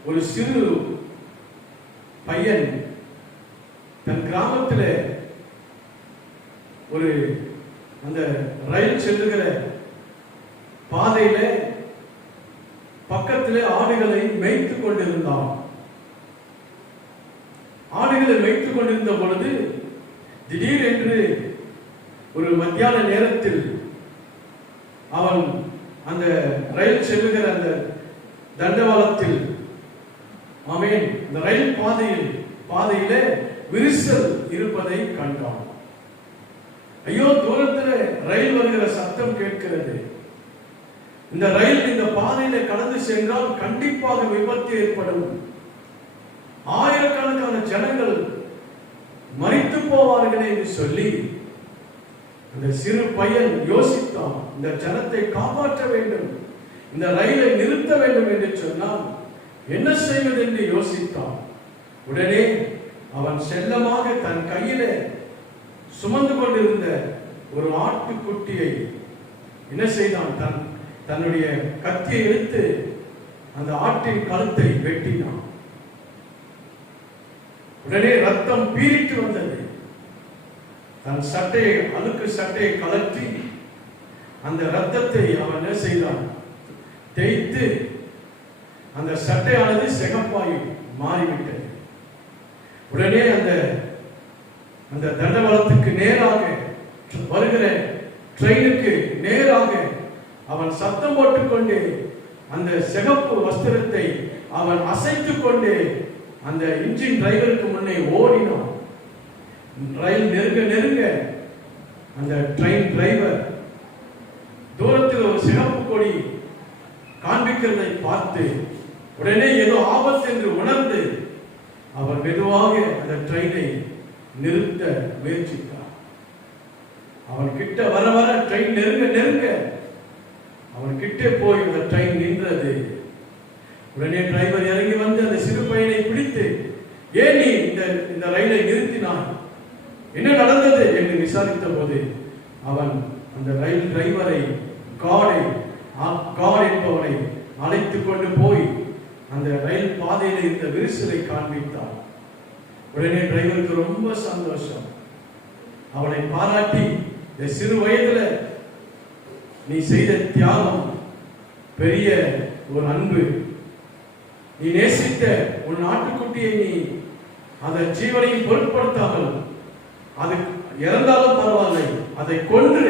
ஒரு சிறு பையன் தன் கிராமத்தில் ஒரு அந்த ரயில் செல்லுகிற பாதையில பக்கத்திலே ஆடுகளை மேய்த்துக் கொண்டிருந்தான். ஆடுகளை மேய்த்துக் கொண்டிருந்த பொழுது திடீரென்று ஒரு மத்தியான நேரத்தில் அவன் அந்த ரயில் செல்லுகிற அந்த தண்டவாளத்தில், ஆமென், இந்த ரயில் பாதையில விரிசல் இருப்பதை கண்டான். ஐயோ, தூரத்தில் ரயில் வருகிற சத்தம் கேட்கிறது. இந்த ரயில் இந்த பாதையில கடந்து சென்றால் கண்டிப்பாக விபத்து ஏற்படும், ஆயிரக்கணக்கான ஜனங்கள் மரித்து போவார்களே என்று சொல்லி அந்த சிறு பையன் யோசித்தான். இந்த ஜனத்தை காப்பாற்ற வேண்டும், இந்த ரயிலை நிறுத்த வேண்டும் என்று சொன்னால் என்ன செய்வது என்று யோசித்தான். உடனே அவன் செல்லமாக தன் கையில சுமந்து கொண்டிருந்த ஒரு ஆட்டுக்குட்டியை என்ன செய்தான்? தன்னுடைய கத்தியை எடுத்து அந்த ஆட்டின் கழுத்தை வெட்டினான். உடனே ரத்தம் பீரிட்டு வந்தது. தன் சட்டையை, அழுக்கு சட்டையை கலற்றி அந்த ரத்தத்தை அவன் என்ன செய்தான்? தேய்த்து அந்த சட்டையானது சிகப்பாய் மாறிவிட்டது. உடனே அந்த தண்டவாளத்துக்கு நேராக வருகிற ட்ரெயினுக்கு நேராக அவன் சத்தம் போட்டுக்கொண்டு அந்த சிகப்பு வஸ்திரத்தை அவன் அசைத்துக் கொண்டு அந்த இன்ஜின் டிரைவருக்கு முன்னே ஓடினான். ரயில் நெருங்க நெருங்க அந்த ட்ரெயின் டிரைவர் தூரத்தில் ஒரு சிகப்பு கொடி காண்பிக்கிறதை பார்த்து உடனே ஏதோ ஆபத்து என்று உணர்ந்து அவர் மெதுவாக அந்த ட்ரெயினை நிறுத்த முயற்சித்தார். அவன் கிட்ட வர வர ட்ரெயின் நெருங்க நெருங்க அவன் கிட்டே போய் அந்த ட்ரெயின் நின்றது. உடனே டிரைவர் இறங்கி வந்து அந்த சிறு பையனை பிடித்து, ஏன் நீ இந்த ரயிலை நிறுத்தினான், என்ன நடந்தது என்று விசாரித்த போது அவன் அந்த ரயில் டிரைவரை காட் என்பவனை அழைத்துக் கொண்டு போய் அந்த ரயில் பாதையில் இருந்த விரிசலை காண்பித்தான். உடனே டிரைவருக்கு ரொம்ப சந்தோஷம். அவனை பாராட்டி, இந்த சிறு வயதுல நீ செய்த தியாகம் பெரிய ஒரு அன்பு, நீ நேசித்த உன் நாட்டுக்குட்டியை நீ அதை ஜீவனையும் பொருட்படுத்தாமல் அது இறந்தாலும் பரவாயில்லை, அதை கொன்று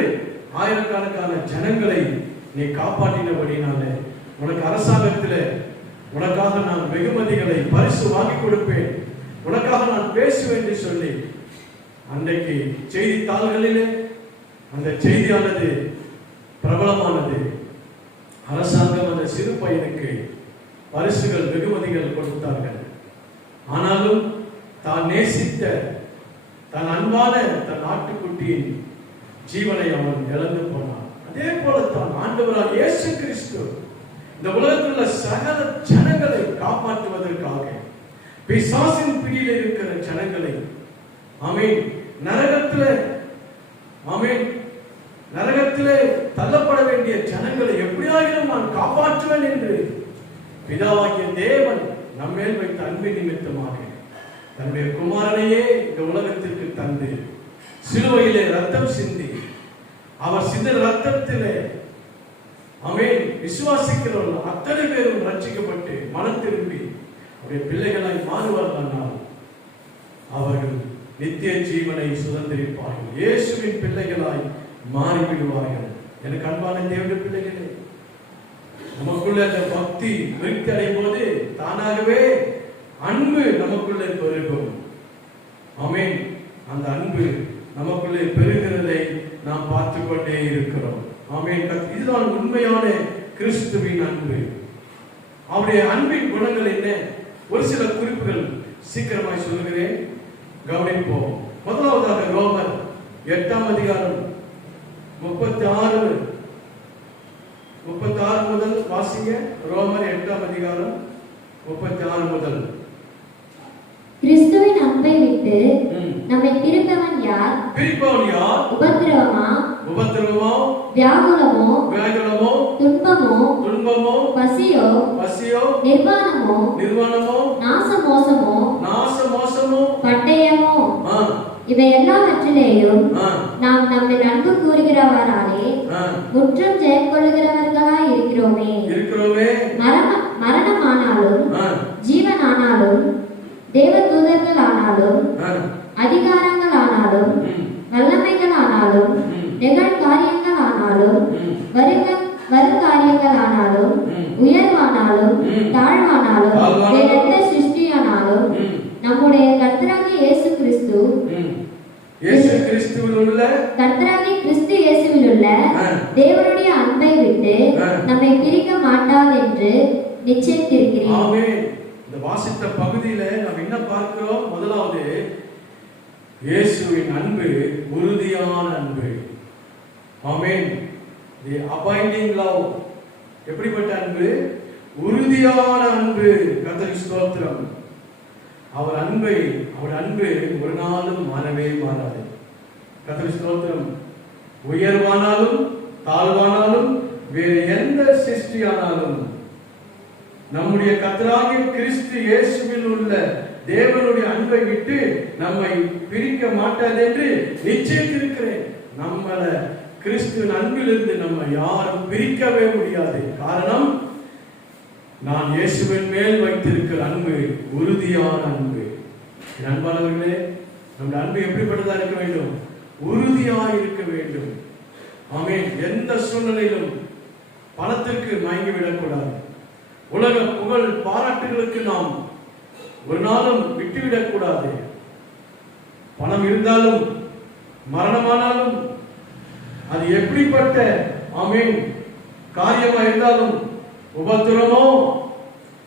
ஆயிரக்கணக்கான ஜனங்களை நீ காப்பாற்றினபடினாலே உனக்கு அரசாங்கத்தில் உனக்காக நான் வெகுமதிகளை பரிசு வாங்கி கொடுப்பேன், உனக்காக நான் பேசுவேன் என்று சொல்லி அன்றைக்கு செய்தித்தாள்களிலே அந்த செய்தியானது பிரபலமானது. அரசாங்கம் அந்த சிறு பையனுக்கு பரிசுகள் வெகுமதிகள் கொடுத்தார்கள். ஆனாலும் தான் நேசித்த தன் அன்பான தன் நாட்டுக்குட்டியின் ஜீவனை அவன் இழந்து போனான். அதே போலத்தான் ஆண்டவராகிய இயேசு கிறிஸ்து இந்த உலகத்தில் உள்ள சகல ஜனங்களை காப்பாற்றுவதற்காக பிசாசின் பிடியில் இருக்கிற ஜனங்களை ஆமென் நரகத்திலே தள்ளப்பட வேண்டிய ஜனங்களை எப்படியாயினும் நான் காப்பாற்றுவேன் என்று பிதாவாகிய தேவன் நம்மேல் வைத்த அன்பின் நிமித்தமாக தன்னுடைய குமாரனையே இந்த உலகத்திற்கு தந்து சிலுவையிலே ரத்தம் சிந்தி அவர் சிந்த ரத்தத்திலே ஆமென் விசுவாசிக்கிறவர்கள் அத்தனை பேரும் ரட்சிக்கப்பட்டு மனம் திரும்பி அவருடைய பிள்ளைகளாய் மாறுவார்கள். அவர்கள் நித்திய ஜீவனை சுதந்திரிப்பார்கள், இயேசுவின் பிள்ளைகளாய் மாறிவிடுவார்கள். எனக்கு அன்பான தேவனுடைய பிள்ளைகளே, நமக்குள்ள அந்த பக்தி விருத்தி அடையும் போது தானாகவே அன்பு நமக்குள்ளே பெருகும். ஆமென். அந்த அன்பு நமக்குள்ளே பெருகிறதை நாம் பார்த்து கொண்டே இருக்கிறோம். ஆமென். இதுதான் உண்மையான கிறிஸ்துவின் அன்பு. அவருடைய அன்பின் குணங்கள் என்ன? ஒரு சில குறிப்புகள் சீக்கிரமாய் சொல்லுகிறேன், கவனிப்போம். முதலாவதாக ரோமர் 8ஆம் அதிகாரம் 36 முதல் வாசிங்க. ரோமர் 8ஆம் அதிகாரம் 36 முதல். கிறிஸ்துவின் அன்பை விட்டு நம்மை பிரிப்பவன் யார்? உபத்திரவமோ, வியாகுலமோ, துன்பமோ, பசியோ, நிர்வாணமோ, நாசமோசமோ, பட்டயமோ, இவை எல்லாவற்றிலேயும் நாம் நம்மில் அன்பு கூறுகிறவராலே முற்றும் ஜெயம் கொள்ளுகிறவர்களாய் இருக்கிறோமே. மரணமானாலும் ஜீவனானாலும் தேவதூதர்கள் ஆனாலும் அதிகாரங்கள் ஆனாலும் வல்லமைகள் ஆனாலும் நிகழ்காரியங்கள் ஆனாலும் வருங்காரியங்கள் ஆனாலும் உயர்வானாலும் தாழ்வானாலும் எந்த சிருஷ்டியானாலும் நம்முடைய கர்த்தராகிய இயேசு கிறிஸ்துவில் உள்ள கர்த்தராகிய கிறிஸ்து இயேசுவில் உள்ள தேவனுடைய அன்பை விட்டு நம்மை பிரிக்க மாட்டாது என்று நிச்சயித்திருக்கிறேன். ஆமென். இந்த வாசித்த பகுதியில நாம் என்ன பார்க்கிறோம்? முதலாவது, இயேசுவின் அன்பு உறுதியான அன்பு. ஆமென். தி அபைண்டிங் லவ். எப்படிப்பட்ட அன்பு? உறுதியான அன்பு. கர்த்தருக்கு ஸ்தோத்திரம். அவர் அன்பு ஒரு நாளும் மாறவே மாறாது. கர்த்தருக்கு ஸ்தோத்திரம். உயர்வானாலும் தாழ்வானாலும் வேறு எந்த சிருஷ்டியானாலும் நம்முடைய கர்த்தராகிய கிறிஸ்து இயேசுவில் உள்ள தேவனுடைய அன்பை விட்டு நம்மை பிரிக்க மாட்டாது என்று நிச்சயித்திருக்கிறேன். நம்மள கிறிஸ்துவின் அன்பிலிருந்து நம்ம யாரும் பிரிக்கவே முடியாது. காரணம், நான் இயேசுவின் மேல் வைத்திருக்கிற அன்பு உறுதியான அன்பு. அன்பானவர்களே, நம்முடைய அன்பு எப்படிப்பட்டதா இருக்க வேண்டும்? உறுதியாக இருக்க வேண்டும். ஆமென். எந்த சூழ்நிலையிலும் பணத்திற்கு மயங்கி விடக்கூடாது. உலக புகழ் பாராட்டுகளுக்கு நாம் ஒரு நாளும் விட்டுவிடக் கூடாது. பணம் இருந்தாலும் மரணமானாலும் அது எப்படிப்பட்ட ஆமென் காரியமா இருந்தாலும், உபத்திரமோ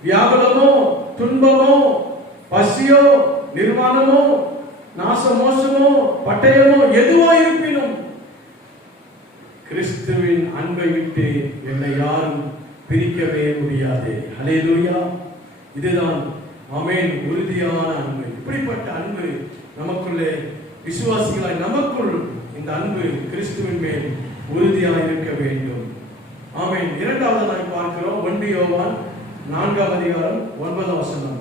வியாகுலமோ துன்பமோ பசியோ நிர்வாணமோ நாசமோசமோ பட்டயமோ எதுவா இருப்பினும் கிறிஸ்துவின் அன்பை விட்டு என்னை யாரும் பிரிக்கவே முடியாது. ஹல்லேலூயா. இதுதான் ஆமென் உறுதியான அன்பு. இப்படிப்பட்ட அன்பு நமக்குள்ளே விசுவாசிகளாய் நமக்குள் இந்த அன்பு கிறிஸ்துவின் மேல் உறுதியாக இருக்க வேண்டும். ஆமென். இரண்டாவது நாம் பார்க்கிறோம் 1 யோவான் 4ஆம் அதிகாரம் 9ஆம் வசனம்.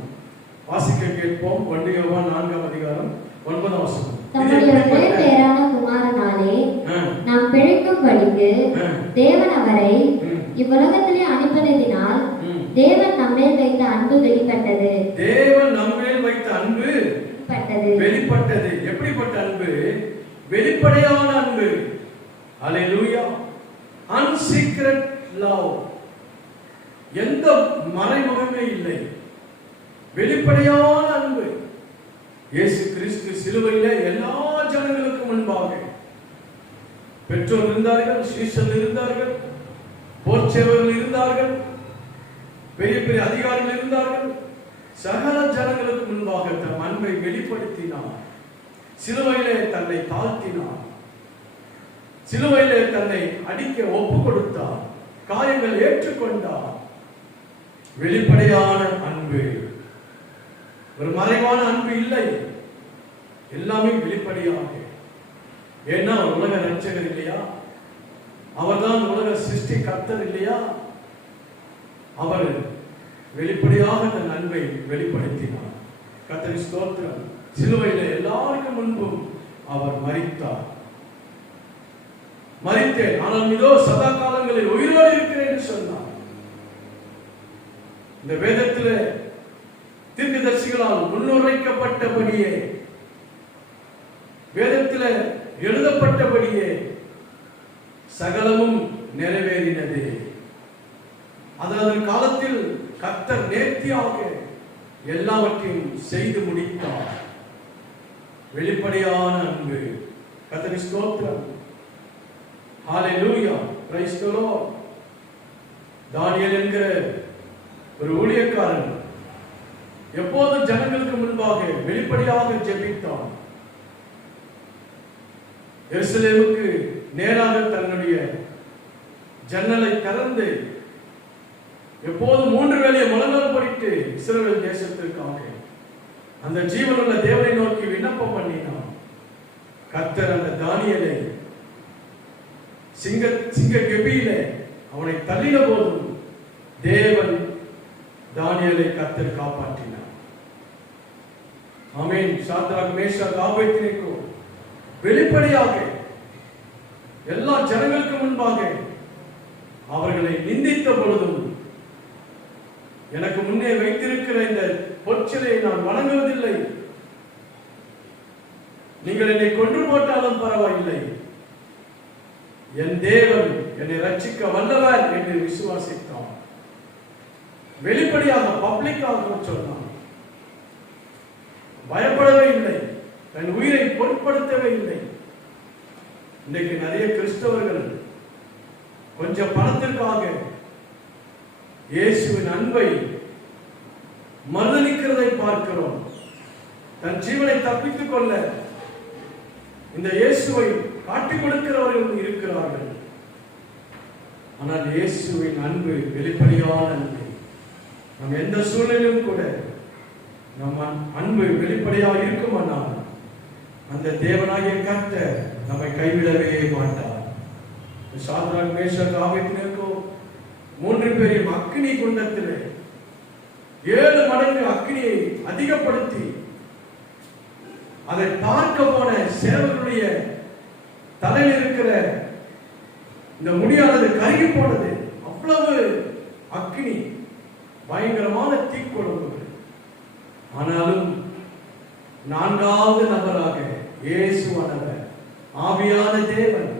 வாசிக்க கேட்போம். 1 யோவான் 4ஆம் அதிகாரம் 9ஆம் வசனம். தம்முடைய ஒரே பேரான குமாரனாலே நாம் பிழைக்கும்படிக்கு தேவன் அவரை இவ்வுலகத்திலே அனுப்பினதினால் தேவன் நம்மேல் வைத்த அன்பு வெளிப்பட்டது. தேவன் நம்மேல் வைத்த அன்பு வெளிப்பட்டது. எப்படிப்பட்ட அன்பு? வெளிப்படையான அன்பு. ஹல்லேலூயா. அன்சீக்ரெட் லவ். எந்த மறைமுகமே இல்லை, வெளிப்படையான அன்பு. இயேசு கிறிஸ்து சிலுவையிலே எல்லா ஜனங்களுக்கும் முன்பாக பெற்றோர் இருந்தார்கள், சீஷர்கள் இருந்தார்கள், போர்ச்சேவர்கள் இருந்தார்கள், பெரிய பெரிய அதிகாரிகள் இருந்தார்கள். சகல ஜனங்களுக்கு முன்பாக தன் அன்பை வெளிப்படுத்தினார். சிலுவையிலே தன்னை தாழ்த்தினார். சிலுவையிலே தன்னை அடிக்க ஒப்பு கொடுத்தார். காயங்கள் ஏற்றுக்கொண்டார். வெளிப்படையான அன்பு. ஒரு மறைவான அன்பு இல்லை, எல்லாமே வெளிப்படையாக. ஏன்னா உலக ரட்சகர் இல்லையா? அவர்தான் உலக சிருஷ்டி கர்த்தர் இல்லையா? அவர் வெளிப்படையாக தன் அன்பை வெளிப்படுத்தினார். கர்த்தருக்கு ஸ்தோத்திரம். சிலுவையிலே எல்லாருக்கும் முன்பும் அவர் மரித்தார். மரித்தேன், ஆனால் இதோ சதா காலங்களில் உயிரோடு இருக்கிறேன் என்று சொன்னார். இந்த வேதத்திலே தீர்க்கதரிசிகளால் முன்னுரைக்கப்பட்டபடியே, வேதத்திலே எழுதப்பட்டபடியே சகலமும் நிறைவேறினது. அதாவது காலத்தில் கர்த்தர் நேர்த்தியாக எல்லாவற்றையும் செய்து முடித்தார். வெளிப்படையான அன்பு. கர்த்தருக்கு ஸ்தோத்திரம். ஹல்லேலூயா. Price the Lord. தானியேல் என்கிற ஒரு ஊழியக்காரன் எப்போதும் ஜனங்களுக்கு முன்பாக வெளிப்படையாக ஜெபித்தான். எருசலேமுக்கு நேராக தன்னுடைய ஜன்னலை திறந்து எப்போது 3 வேளையை முழங்கால் படிட்டு இஸ்ரவேல் தேசத்திற்காக அந்த ஜீவனுள்ள தேவனை நோக்கி விண்ணப்பம் பண்ணினான். கர்த்தர் அந்த தானியேலை சிங்க கெபியிலே அவனை தள்ளின போதும் தேவன் தானியேலை கர்த்தர் காப்பாற்றினார். ஆமென். சாத்ராக், மேஷாக், ஆபேத்நேகோ வெளிப்படையாக எல்லா ஜனங்களுக்கு முன்பாக அவர்களை நிந்தித்த பொழுதும், எனக்கு முன்னே வைத்திருக்கிற இந்த பொற்சிலையை நான் வணங்குவதில்லை, நீங்கள் என்னை கொன்று போட்டாலும் பரவாயில்லை, என் தேவன் என்னை ரட்சிக்க வல்லவர் என்று விசுவாசித்தான். வெளிப்படையாக பப்ளிக்காக சொன்னான். பயப்படவே இல்லை, தன் உயிரை பொருட்படுத்தவே இல்லை. இன்றைக்கு நிறைய கிறிஸ்தவர்கள் கொஞ்சம் பணத்திற்காக இயேசுவின் அன்பை மறுதலிக்கிறதை பார்க்கிறோம். தன் ஜீவனை தப்பித்துக் கொள்ள இந்த இயேசுவை காட்டிக் கொடுக்கிறவர்கள் இருக்கிறார்கள். ஆனால் இயேசுவின் அன்பு வெளிப்படையான அன்பு. நம்ம எந்த சூழ்நிலையும் கூட நம்ம அன்பு வெளிப்படையாக இருக்குமானால் அந்த தேவனாகிய கர்த்தர் நம்மை கைவிடவே மாட்டார். சாத்ராக், மேஷாக், ஆபேத்நேகோ 3 பேரையும் அக்கினி குண்டத்திலே 7 மடங்கு அக்கினியை அதிகப்படுத்தி அதை பார்க்க போன சேவர்களுடைய தலையில் இருக்கிற இந்த முடியானது கருகி போனது. அவ்வளவு அக்கினி. பயங்கரமான தீக்குழம்புகள். ஆனாலும் நான்காவது நபராக இயேசுவானவர், ஆவியான தேவன்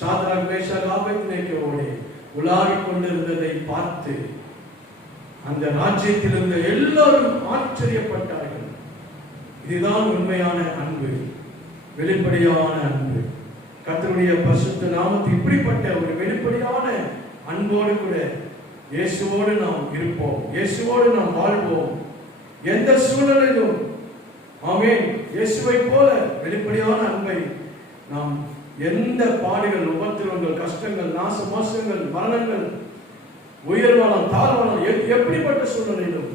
சாத்ராக் மேஷாக் ஆபேத்நேகோவோடு உலாவிக் கொண்டிருந்ததை பார்த்து அந்த ராஜ்யத்தில் இருந்த எல்லாரும் ஆச்சரியப்பட்டார்கள். இதுதான் உண்மையான அன்பு, வெளிப்படையான அன்பு. கர்த்தருடைய பரிசுத்த நாமத்தில் இப்படிப்பட்ட ஒரு வெளிப்படையான அன்போடு கூட இயேசுவோடு நாம் இருப்போம், இயேசுவோடு நாம் வாழ்வோம். எந்த சூழலிலும் ஆமென், இயேசுவை போல வெளிப்படையான அன்பை நாம் எந்த பாடுகள், உபத்திரவங்கள், கஷ்டங்கள், நாச மோசங்கள், மரணங்கள், உயர்வானம் தாழ்வானம், எப்படிப்பட்ட சூழ்நிலையிலும்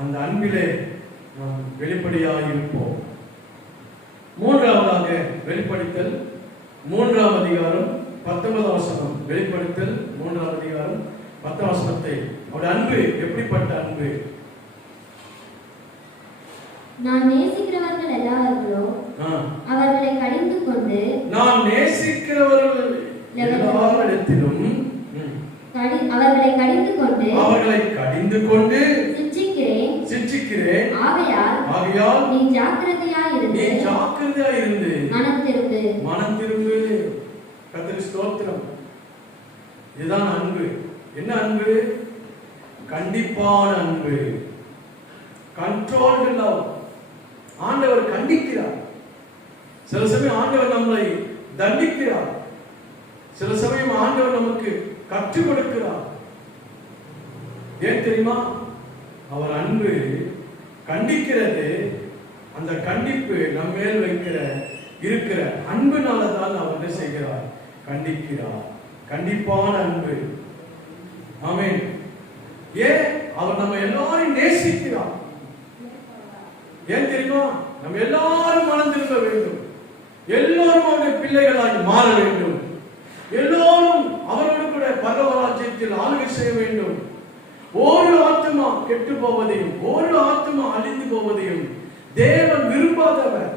அந்த அன்பிலே நாம் வெளிப்படையாக இருப்போம். மூன்றாவதாக வெளிப்படுத்தல் 3ஆம் அதிகாரம் 19ஆம் வசனம். வெளிப்படுத்தல் 3ஆம் அதிகாரம் 10ஆம் வசனத்தை, அவருடைய அன்பு எப்படிப்பட்ட அன்பு? நான் நேசிக்கிறவர்கள் எல்லாவர்களும் அவர்களை கடிந்து கொண்டு, நான் நேசிக்கிறவர்கள் எல்லாரிடத்திலும் அவர்களை கடிந்து கொண்டு சிட்சிக்கிறேன். ஆகையால் நீ ஜாக்கிரதையாய் இருந்து மனம் திரும்பு. கர்த்தருக்கு ஸ்தோத்திரம். இதுதான் அன்பு. என்ன அன்பு? கண்டிப்பான அன்பு, கண்ட்ரோல்டு லவ். ஆண்டவர் கண்டிக்கிறார். சில சமயம் ஆண்டவர் நம்மை தண்டிக்கிறார். சில சமயம் ஆண்டவர் நமக்கு கற்றுக் கொடுக்கிறார். ஏன் தெரியுமா? அவர் அன்பு கண்டிக்கிறது. அந்த கண்டிப்பு நம்ம மேல் இருக்கிற அன்புனாலதான் அவர் என்ன செய்கிறார்? கண்டிக்கிறார். கண்டிப்பான அன்பு. ஆமென். ஏன்? அவர் நம்ம எல்லாரையும் நேசிக்கிறார். ஏன் தெரியுமா? நம்ம எல்லாரும் மனம் திரும்ப வேண்டும், எல்லோரும் அவருடைய பிள்ளைகளாக மாற வேண்டும், எல்லோரும் அவரோடு கூட பரலோகராஜ்யத்தில் ஆளுகை செய்ய வேண்டும். ஒரு ஆத்மா கெட்டு போவதையும் ஒரு ஆத்மா அழிந்து போவதையும் தேவன் விரும்பாதவர்.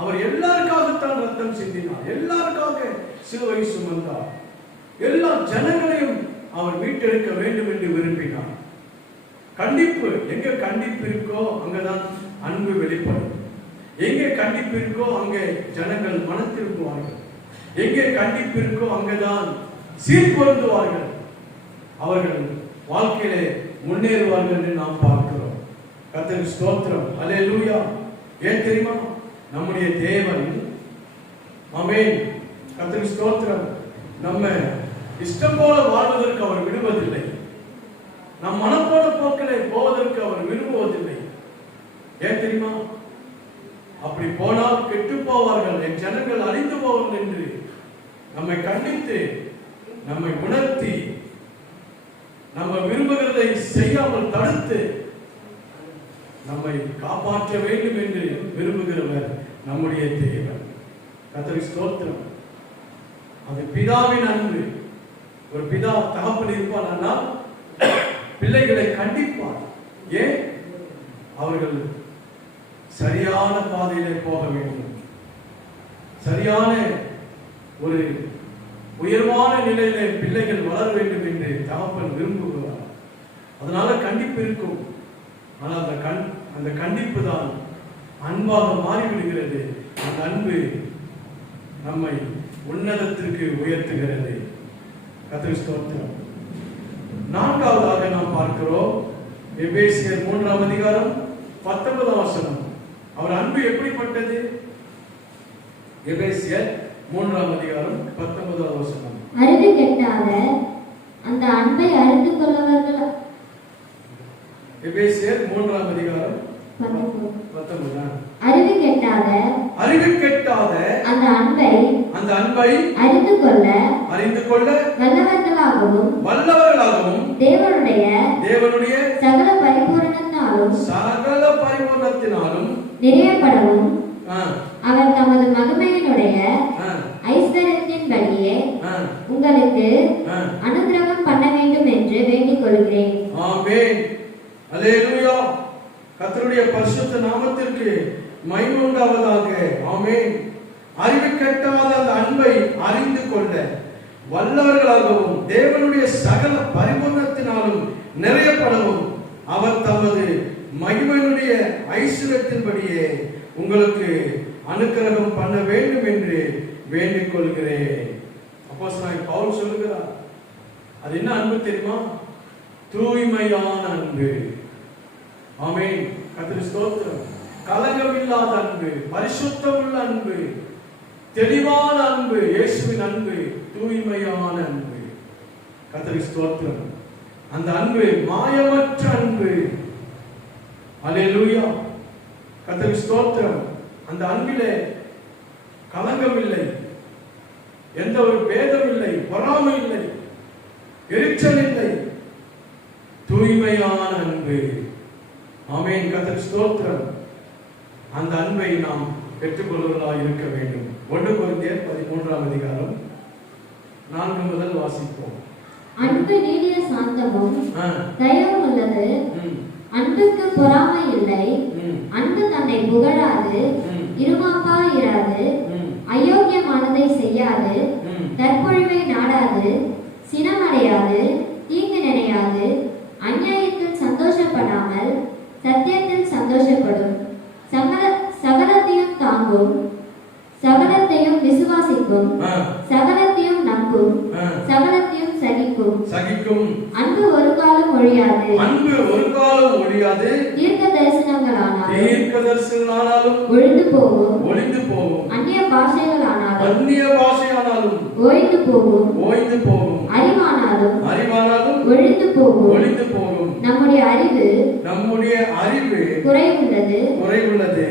அவர் எல்லாருக்காகத்தான் ரத்தம் சிந்தினார், எல்லாருக்காக சிலுவை சுமந்தார், எல்லா ஜனங்களையும் அவர் மீட்டெடுக்க வேண்டும் என்று விரும்பினார். கண்டிப்பு, எங்க கண்டிப்பு இருக்கோ அங்கதான் அன்பு வெளிப்படும். எங்கே கண்டிப்பு இருக்கோ அங்கே ஜனங்கள் மனம் திரும்புவார்கள். எங்கே கண்டிப்பு இருக்கோ அங்கதான் சீர்பொருந்துவார்கள், அவர்கள் வாழ்க்கையிலே முன்னேறுவார்கள் என்று நாம் பார்க்கிறோம். கர்த்தருக்கு ஸ்தோத்திரம். அல்லேலூயா. ஏன் தெரியுமா? நம்முடைய தேவன், ஆமென், கர்த்தருக்கு ஸ்தோத்திரம், நம்ம இஷ்டம் போல வாழ்வதற்கு அவர் விடுவதில்லை. நம் மனப்போட போக்கிலே போவதற்கு அவர் விரும்புவதில்லை. ஏன் தெரியுமா? அப்படி போனால் கெட்டு போவார்கள், என் ஜனங்கள் அழிந்து போவார்கள் என்று நம்மை கண்டித்து, நம்மை உணர்த்தி, நம்ம விரும்புகிறதை செய்யாமல் தடுத்து நம்மை காப்பாற்ற வேண்டும் என்று விரும்புகிறவர் நம்முடைய தேவன். கர்த்தருக்கு ஸ்தோத்திரம். அது பிதாவின் அன்பு. ஒரு பிதா தகப்பன் இருப்பானால் பிள்ளைகளை கண்டிப்பார். ஏன்? அவர்கள் சரியான பாதையிலே போக வேண்டும், சரியான ஒரு உயர்வான நிலையிலே பிள்ளைகள் வளர வேண்டும் என்று தகப்பன் விரும்புகிறார். அதனால கண்டிப்பு இருக்கும். ஆனால் அந்த கண்டிப்பு தான் அன்பாக மாறிவிடுகிறது. அந்த அன்பு நம்மை உன்னதத்திற்கு உயர்த்துகிறது. கர்த்தருக்கு ஸ்தோத்திரம். நான்காவதாக நாம் பார்க்கிறோம் எபேசியர் 3ஆம் அதிகாரம் 19ஆம் வசனம். அவர் அன்பு எப்படிப்பட்டது? எபேசியர் 3ஆம் அதிகாரம் 19ஆம் வசனம். அறிவு கெட்டாத அந்த அன்பை அறிந்து கொள்ளவர்கள். எபேசியர் 3ஆம் அதிகாரம் 19. அறிவு கெட்டாத அந்த அன்பை அறிந்து கொள்ள வல்லவர்களாகவும் தேவனுடைய சகல பரிபூரணத்தினாலும் நிறையப்படவும் அவர் தமது மகிமையினுடைய ஐஸ்வர்யத்தின்படியே உங்களுக்கு அனுக்கிரகம் பண்ண வேண்டும் என்று வேண்டிக் கொள்கிறேன். ஆமென். அல்லேலூயா. கர்த்தருடைய பரிசுத்த நாமத்திற்கு மகிமை உண்டாவதாக. ஆமென். அறிவு கெட்டாத அந்த அன்பை அறிந்து கொள்ள வல்லவர்களாகவும் தேவனுடைய சகல பரிபூரணத்தினாலும் பிரியப்படவும் அவர் தமது மகிமையினுடைய ஐஸ்வர்யத்தின்படியே உங்களுக்கு அனுக்கிரகம் பண்ண வேண்டும் என்று வேண்டிக் கொள்கிறேன். அப்போஸ்தலனாகிய பவுல் சொல்லுகிறார். அது என்ன அன்பு தெரியுமா? தூய்மையான அன்பு. ஆமென். கர்த்தருக்கு ஸ்தோத்திரம். கலங்கமில்லாத அன்பு, பரிசுத்தமுள்ள அன்பு, தெளிவான அன்பு, இயேசுவின் அன்பு, தூய்மையான அன்பு. கர்த்தருக்கு ஸ்தோத்திரம். அந்த அன்பு மாயமற்ற அன்பு. அல்லேலூயா. கர்த்தருக்கு ஸ்தோத்திரம். அந்த அன்பிலே கலங்கம் இல்லை, எந்த ஒரு பேதம் இல்லை, பொறாமை இல்லை, எரிச்சல் இல்லை, தூய்மையான அன்பு. ஆமென். கர்த்தருக்கு ஸ்தோத்திரம். அந்த அன்பை நாம் பெற்றுக்கொள்வதாக இருக்க வேண்டும். 1 கொரிந்தியர் 13ஆம் அதிகாரம் 4 முதல் வாசிப்போம். அன்பு நீடிய சாந்தமும் தயவும் உள்ளது, அன்புக்கு பொறாமை இல்லை, அன்பு தன்னை புகழாது, இருமாப்பா இராது, அயோக்கியமானதை செய்யாது, தற்பொழிவை நாடாது, சினமடையாது, தீங்கு நினையாது, அநியாயத்தில் சந்தோஷப்படாமல் சத்தியத்தில் சந்தோஷப்படும், சகலத்தையும் தாங்கும், சகலத்தையும் விசுவாசிக்கும், சகலத்தையும் நம்பும், சகலத்தையும் சகிக்கும். அன்பு ஒரு காலம் ஒழியாது, தீர்க்க தரிசனங்களானாலும் ஒழிந்து போகும், அந்நிய பாஷைகளானாலும் ஓய்ந்து போகும், அறிவானாலும் ஒழிந்து போகும். நம்முடைய அறிவு குறைவுள்ளது,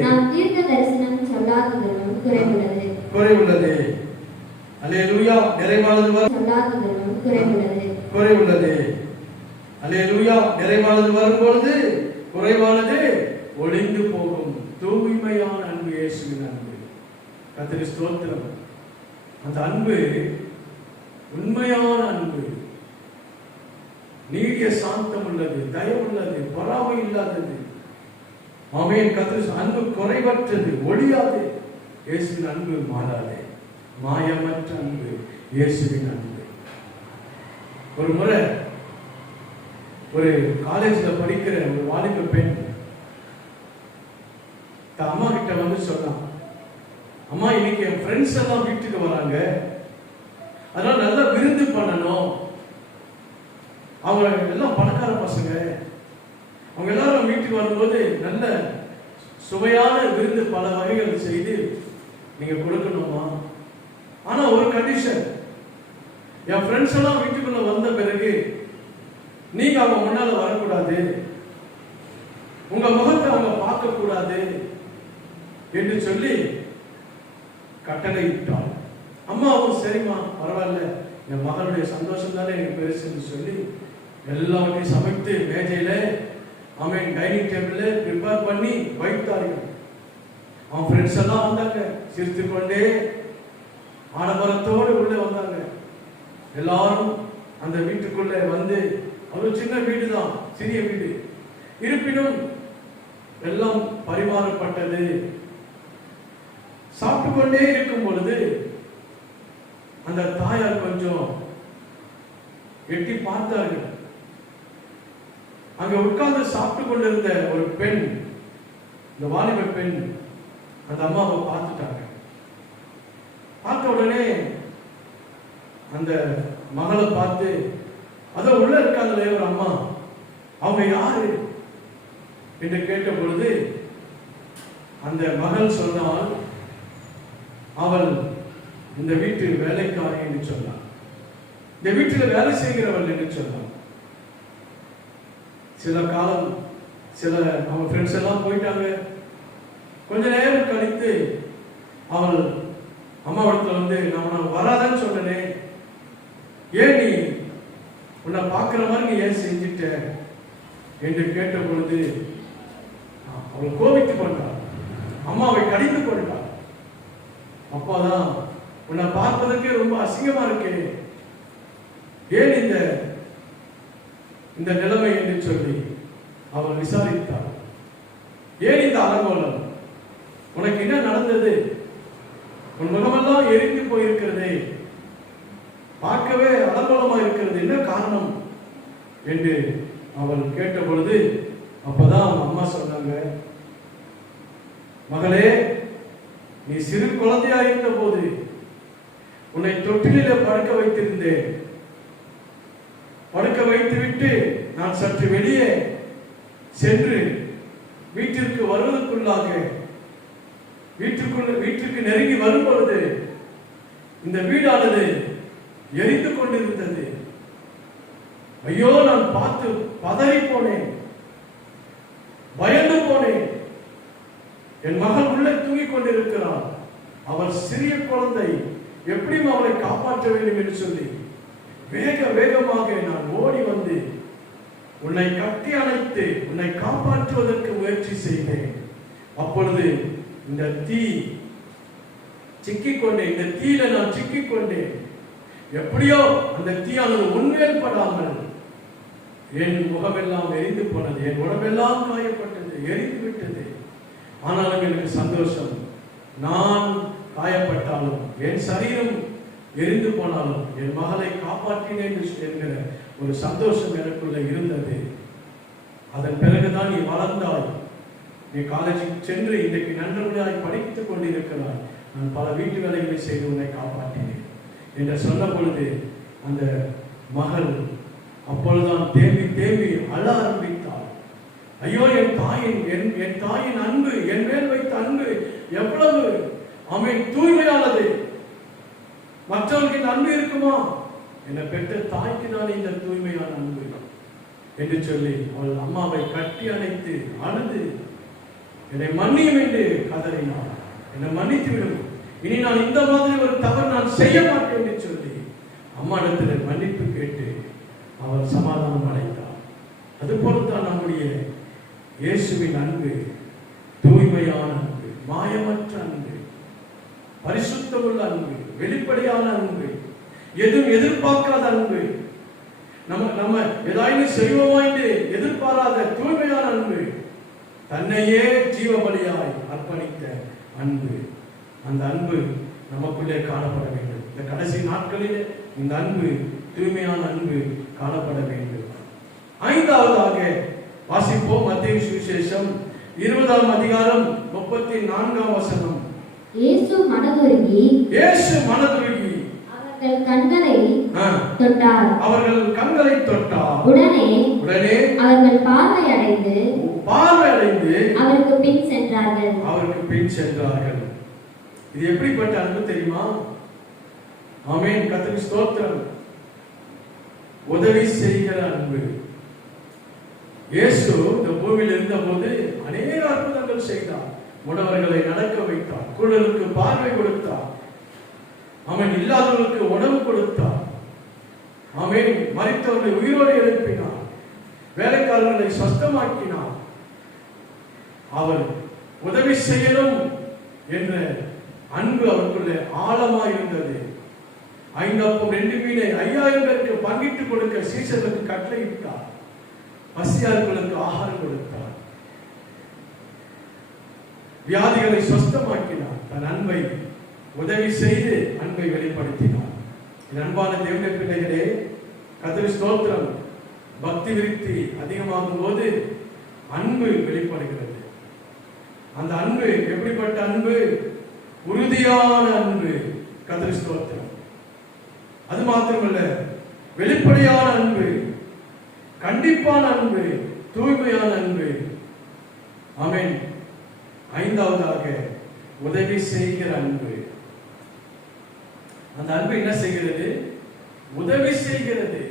நாம் தீர்க்க தரிசனம் சொல்லாததிலும் குறைவுள்ளது. அல்லேலூயா. நிறைவானது குறைவுள்ளது. அல்லேலூயா. நிறைவானது வரும்பொழுது குறைவானது ஒளிந்து போகும். தூய்மையான அன்பு இயேசுவின் அன்பு. கர்த்தருக்கு ஸ்தோத்திரம். அந்த அன்பு உண்மையான அன்பு, நீடிய சாந்தம் உள்ளது, தயவுள்ளது, பொறாமை இல்லாதது. ஆமென். கர்த்தருக்கு அன்பு குறைவற்றது, ஒழியாது. இயேசுவின் அன்பு மாறாது, மாயமற்ற அன்பு இயேசுவின் அன்பு. ஒரு முறை ஒரு காலேஜில் படிக்கிற ஒரு வாலிப பெண் அம்மா கிட்ட வந்து சொன்னான், அம்மா இன்னைக்கு என் ஃப்ரெண்ட்ஸ் எல்லாம் வீட்டுக்கு வராங்க, அதனால நல்லா விருந்து பண்ணணும். அவங்க எல்லாம் பணக்கார பசங்க, அவங்க எல்லாரும் வீட்டுக்கு வரும்போது நல்ல சுவையான விருந்து பல வகைகள் செய்து நீங்க கொடுக்கணுமா? ஆனா ஒரு கண்டிஷன், என் ஃப்ரெண்ட்ஸ் எல்லாம் வீட்டுக்குள்ள வந்த பிறகு நீங்க அவங்க முன்னால வரக்கூடாது, உங்க முகத்தை அவங்க பார்க்க கூடாது என்று சொல்லி கட்டளை இட்டாள். அம்மாவும் சரிம்மா பரவாயில்ல, என் மகளுடைய சந்தோஷம் தானே எனக்கு பெருசுன்னு சொல்லி எல்லாவற்றையும் சமைத்து மேஜையில அவன் டைனிங் டேபிள்ல ப்ரிப்பேர் பண்ணி வைத்தார்கள். அவன் ஃப்ரெண்ட்ஸ் எல்லாம் வந்தாங்க, சிரித்து கொண்டே ஆடம்பரத்தோடு உள்ள வந்தாங்க. எல்லாரும் அந்த வீட்டுக்குள்ள வந்து, ஒரு சின்ன வீடு தான், சிறிய வீடு, இருப்பினும் எல்லாம் பரிமாறப்பட்டது. சாப்பிட்டு கொண்டே இருக்கும் பொழுது அந்த தாயார் கொஞ்சம் எட்டி பார்த்தார்கள். அங்க உட்கார்ந்து சாப்பிட்டு கொண்டிருந்த ஒரு பெண், இந்த வாலிப பெண், அந்த அம்மாவை பார்த்துட்டாங்க. பார்த்த உடனே அந்த மகளை பார்த்து, அதோ உள்ள இருக்காங்களே ஒரு அம்மா, அவங்க யாரு என்று கேட்ட பொழுது அந்த மகள் சொன்னால், அவள் இந்த வீட்டு வேலைக்காரி என்று சொன்னாள், இந்த வீட்டில் வேலை செய்கிறவள் என்று சொன்னாள். சில காலம் அவங்க ஃப்ரெண்ட்ஸ் எல்லாம் போயிட்டாங்க. கொஞ்ச நேரம் கழித்து அவள் அம்மாவிடத்துல வந்து, நான் வராதன்னு சொன்னனே, ஏன் நீ உன்னை பார்க்கிற மாதிரி நீ ஏன் செஞ்சிட்ட என்று கேட்ட பொழுது அவள் கோபித்து கொண்டாள், அம்மாவை கடிந்து கொண்டாள். அப்போதான், உன்னை பார்ப்பதற்கே ரொம்ப அசிங்கமா இருக்கு, ஏன் இந்த நிலைமை என்று சொல்லி அவள் விசாரித்தாள். ஏன் இந்த அலங்கோலம், உனக்கு என்ன நடந்தது, உன் முகமெல்லாம் எரிந்து போயிருக்கிறதே, பார்க்கவே அலங்கோலமா இருக்கிறது, என்ன காரணம் என்று அவள் கேட்ட பொழுது அப்பதான் அவங்க அம்மா சொன்னாங்க, மகளே, நீ சிறு குழந்தையா இருந்த போது உன்னை தொட்டிலே படுக்க வைத்திருந்தேன். படுக்க வைத்துவிட்டு நான் சற்று வெளியே சென்று வீட்டிற்கு வருவதற்குள்ளாக வீட்டிற்கு நெருங்கி வரும்பொழுது இந்த வீடானது எரிந்து கொண்டிருந்தது. ஐயோ, நான் பார்த்து பதறி போனேன், பயந்து போனேன். என் மகள் உள்ளே தூங்கிக் கொண்டிருக்கிறாள், அவள் சிறிய குழந்தை, எப்படியும் அவளை காப்பாற்ற வேண்டும் என்று சொல்லி வேகமாக நான் ஓடி வந்து உன்னை கட்டி அணைத்து உன்னை காப்பாற்றுவதற்கு முயற்சி செய்தேன். அப்பொழுது இந்த தீ சிக்கிக்கொண்டேன், இந்த தீயில நான் சிக்கிக்கொண்டேன். எப்படியோ அந்த தீயானது உண்மையில் படாமல் என் முகமெல்லாம் எரிந்து போனது, என் உடம்பெல்லாம் காயப்பட்டது, எரிந்து விட்டது. ஆனாலும் எனக்கு சந்தோஷம், நான் காயப்பட்டாலும் என் சரீரம் எரிந்து போனாலும் என் மகளை காப்பாற்றினேன் என்கிற ஒரு சந்தோஷம் எனக்குள்ள இருந்தது. அதன் பிறகுதான் நீ வளர்ந்தாய், நீ காலேஜுக்கு சென்று இன்றைக்கு நண்பர்களாய் படித்துக் கொண்டிருக்கிறாய், நான் பல வீட்டு வேலைகளை செய்து உன்னை காப்பாற்றினேன் என்று சொன்ன பொழுது அந்த மகள் அப்பொழுதுதான் தேம்பி அழ ஆரம்பித்தாள். ஐயோ, என் தாயின் அன்பு, என் மேல் வைத்த அன்பு எவ்வளவு தூய்மையானது. மற்றவர்களுக்கு அன்பு இருக்குமா? என்னை பெற்ற தாய்க்கு தான் இந்த தூய்மையான அன்பு என்று சொல்லி அவள் அம்மாவை கட்டி அணைத்து அழுது என்னை மன்னியும் என்று கதறினாள். என்னை மன்னித்து விடும், இனி நான் இந்த மாதிரி ஒரு தவறு நான் செய்ய மாட்டேன் என்று சொல்லி அம்மா இடத்துல மன்னிப்பு கேட்டு அவள் சமாதானம் அடைந்தாள். அதுபோலத்தான் நம்முடைய இயேசுவின் அன்பு தூய்மையான அன்பு, மாயமற்ற அன்பு, பரிசுத்தமுள்ள அன்பு, வெளிப்படையான அன்பு, எதுவும் எதிர்பார்க்காத அன்பு, நம்ம ஏதாவது செய்வோமா என்று எதிர்பாராத தூய்மையான அன்பு, தன்னையே ஜீவபலியாய் அர்ப்பணித்த அன்பு. அந்த அன்பு நமக்குள்ளே காணப்பட வேண்டும். இந்த கடைசி நாட்களிலே இந்த அன்பு, தூய்மையான அன்பு காணப்பட வேண்டும். ஐந்தாவதாக வாசிப்போம், மத்தேயு சுவிசேஷம் 20ஆம் அதிகாரம் 34ஆம் வசனம். இயேசு மனதுருகி அவர்கள் கண்களை தொட்டார். உடனே அவர்கள் பார்வையடைந்து அவருக்கு பின் சென்றார்கள். இது எப்படிப்பட்ட அன்பு தெரியுமா? ஆமென், கர்த்தருக்கு ஸ்தோத்திரம். உதவி செய்கிற அன்பு. இயேசு இந்த பூமியில் இருந்த போது அநேக அற்புதங்கள் செய்தார். முடவர்களை நடக்க வைத்தார், குருடருக்கு பார்வை கொடுத்தார், அவன் இல்லாதவர்களுக்கு உணவு கொடுத்தார், அவன் மரித்தவர்களை உயிரோடு எழுப்பினார், வேலைக்காரர்களை சொஸ்தமாக்கினார். அவர் உதவி செய்யணும் என்ற அன்பு அவருக்குள்ளே ஆழமாய் இருந்தது. 5 அப்பம் 2 மீனை 5000 பேருக்கு பங்கிட்டு கொடுக்க சீசர்களுக்கு கட்டளையிட்டார். பசியாளர்களுக்கு ஆகாரம் கொடுத்தார், வியாதிகளை சொஸ்தமாக்கினார். தன் அன்பை உதவி செய்து அன்பை வெளிப்படுத்தினார். அன்பான தேவனுடைய பிள்ளைகளே, கர்த்தருக்கு ஸ்தோத்திரம். பக்தி விருத்தி அதிகமாகும் போது அன்பு வெளிப்படுகிறது. அந்த அன்பு எப்படிப்பட்ட அன்பு? உறுதியான அன்பு. கர்த்தருக்கு ஸ்தோத்திரம். அது மாத்திரமல்ல, வெளிப்படையான அன்பு, கண்டிப்பான அன்பு, தூய்மையான அன்பு. ஆமென். ஐந்தாவதாக உதவி செய்கிற அன்பு. அந்த அன்பு என்ன செய்கிறது? உதவி செய்கிறது.